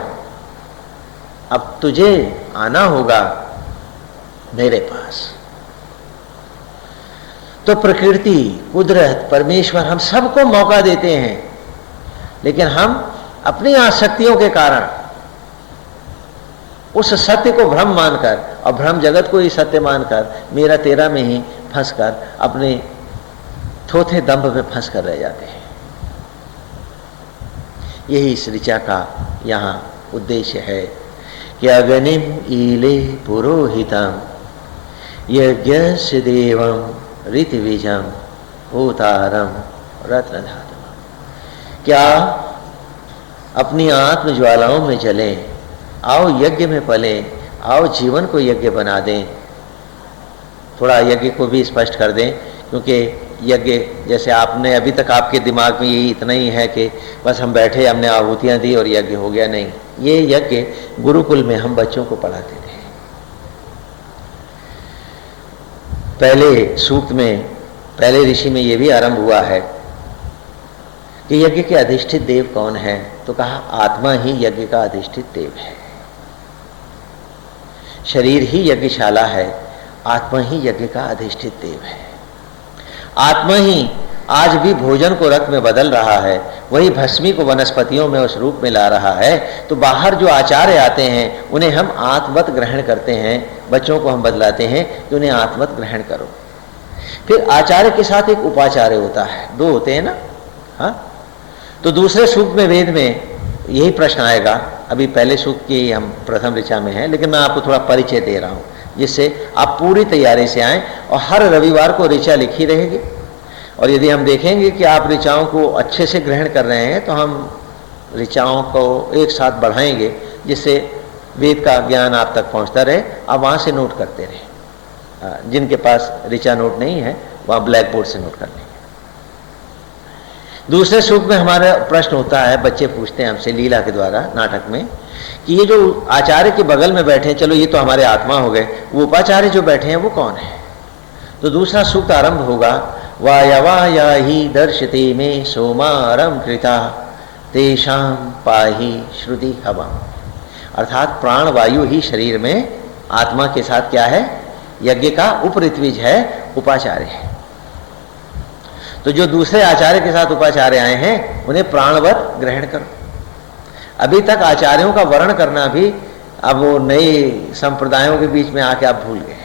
अब तुझे आना होगा मेरे पास। तो प्रकृति, कुदरत, परमेश्वर हम सबको मौका देते हैं, लेकिन हम अपनी आसक्तियों के कारण उस सत्य को भ्रम मानकर और भ्रम जगत को ही सत्य मानकर मेरा तेरा में ही फंसकर अपने थोथे दंभ में फंस कर रह जाते हैं। यही इस ऋचा का यहाँ उद्देश्य है कि अग्निम ईले पुरोहितम यज्ञस्य देवम ऋतविजम होतारम रत्नधातम। क्या अपनी आत्म ज्वालाओं में जलें, आओ यज्ञ में पलें, आओ जीवन को यज्ञ बना दें। थोड़ा यज्ञ को भी स्पष्ट कर दें, क्योंकि यज्ञ जैसे आपने अभी तक आपके दिमाग में यही इतना ही है कि बस हम बैठे, हमने आहुतियां दी और यज्ञ हो गया। नहीं, ये यज्ञ गुरुकुल में हम बच्चों को पढ़ाते थे। पहले सूक्त में, पहले ऋषि में यह भी आरंभ हुआ है कि यज्ञ के अधिष्ठित देव कौन है, तो कहा आत्मा ही यज्ञ का अधिष्ठित देव है। शरीर ही यज्ञशाला है, आत्मा ही यज्ञ का अधिष्ठित देव है। आत्मा ही आज भी भोजन को रक्त में बदल रहा है, वही भस्मी को वनस्पतियों में उस रूप में ला रहा है। तो बाहर जो आचार्य आते हैं उन्हें हम आत्मवत ग्रहण करते हैं, बच्चों को हम बदलाते हैं कि उन्हें आत्मवत ग्रहण करो। फिर आचार्य के साथ एक उपाचार्य होता है, दो होते हैं ना। हाँ, तो दूसरे सूक्त में वेद में यही प्रश्न आएगा। अभी पहले सूक्त की हम प्रथम ऋचा में हैं, लेकिन मैं आपको थोड़ा परिचय दे रहा हूं जिससे आप पूरी तैयारी से आएं। और हर रविवार को ऋचा लिखी रहेगी, और यदि हम देखेंगे कि आप ऋचाओं को अच्छे से ग्रहण कर रहे हैं तो हम ऋचाओं को एक साथ बढ़ाएंगे, जिससे वेद का ज्ञान आप तक पहुंचता रहे। आप वहां से नोट करते रहे। जिनके पास ऋचा नोट नहीं है वहां ब्लैक बोर्ड से नोट कर लेंगे। दूसरे सूक्त में हमारा प्रश्न होता है, बच्चे पूछते हैं हमसे लीला के द्वारा नाटक में, कि ये जो आचार्य के बगल में बैठे हैं, चलो ये तो हमारे आत्मा हो गए, वो उपाचार्य जो बैठे हैं वो कौन है। तो दूसरा सूक्त आरंभ होगा, वायवा ही दर्शते में सोमारम कृता तेषाम पाही श्रुति हवम। अर्थात प्राण वायु ही शरीर में आत्मा के साथ क्या है, यज्ञ का उपऋत्विज है, उपाचार्य है। तो जो दूसरे आचार्य के साथ उपाचार्य आए हैं उन्हें प्राणवत ग्रहण करो। अभी तक आचार्यों का वर्ण करना भी अब वो नए संप्रदायों के बीच में आके आप भूल गए।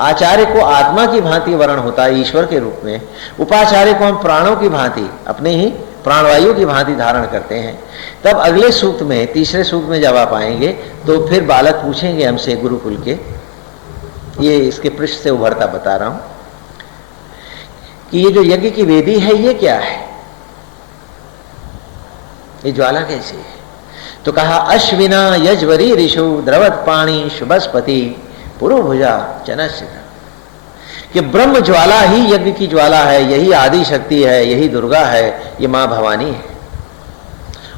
आचार्य को आत्मा की भांति वर्ण होता है ईश्वर के रूप में, उपाचार्य को हम प्राणों की भांति, अपने ही प्राणवायु की भांति धारण करते हैं। तब अगले सूक्त में, तीसरे सूक्त में जब आप आएंगे तो फिर बालक पूछेंगे हमसे गुरुकुल के, ये इसके पृष्ठ से उभरता बता रहा हूं कि ये जो यज्ञ की वेदी है ये क्या है, ये ज्वाला कैसी है। तो कहा अश्विना यजवरी ऋषु द्रवत पाणी शुभस्पति पुरुभुजा चनस्य, कि ब्रह्म ज्वाला ही यज्ञ की ज्वाला है, यही आदि शक्ति है, यही दुर्गा है, ये मां भवानी है,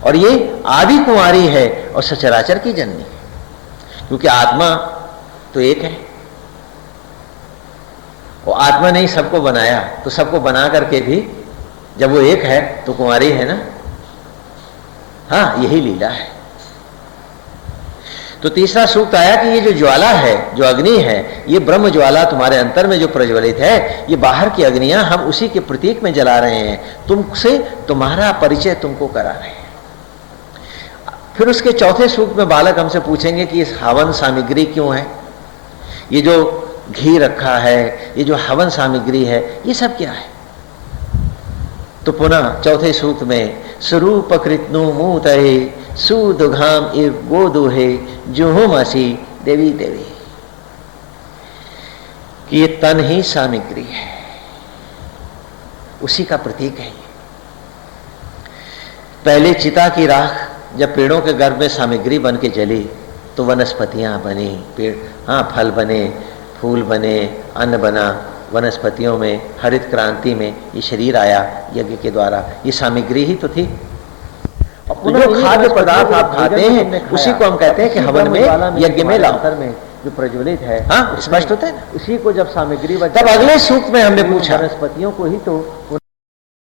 और ये आदि कुंवारी है और सचराचर की जननी है। क्योंकि आत्मा तो एक है, वो आत्मा ने ही सबको बनाया, तो सबको बना करके भी जब वो एक है तो कुंवारी है ना। हाँ, यही लीला है। तो तीसरा सूक्त आया कि ये जो ज्वाला है, जो अग्नि है, ये ब्रह्म ज्वाला तुम्हारे अंतर में जो प्रज्वलित है, ये बाहर की अग्नियां हम उसी के प्रतीक में जला रहे हैं, तुमसे तुम्हारा परिचय तुमको करा रहे हैं। फिर उसके चौथे सूक्त में बालक हमसे पूछेंगे कि इस हवन सामग्री क्यों है, ये जो घी रखा है, ये जो हवन सामग्री है, ये सब क्या है। तो पुनः चौथे सूक्त में स्वरूप कृतनु मूतये सुदुघाम एव गोदुहे जुहुमसी देवी देवी, कि ये तन ही सामग्री है, उसी का प्रतीक है। पहले चिता की राख जब पेड़ों के गर्भ में सामग्री बन के जली तो वनस्पतियां बनी, पेड़, हाँ, फल बने, फूल बने, अन्न बना, वनस्पतियों में, हरित क्रांति में ये शरीर आया यज्ञ के द्वारा, ये सामग्री ही तो थी। जो खाद्य पदार्थ आप खाते हैं उसी को हम कहते हैं कि हवन में, यज्ञ में लाओ, में जो प्रज्वलित है, हाँ, स्पष्ट होता है ना। उसी को जब सामग्री तब अगले सूक्त में हमने पूछा वनस्पतियों को ही तो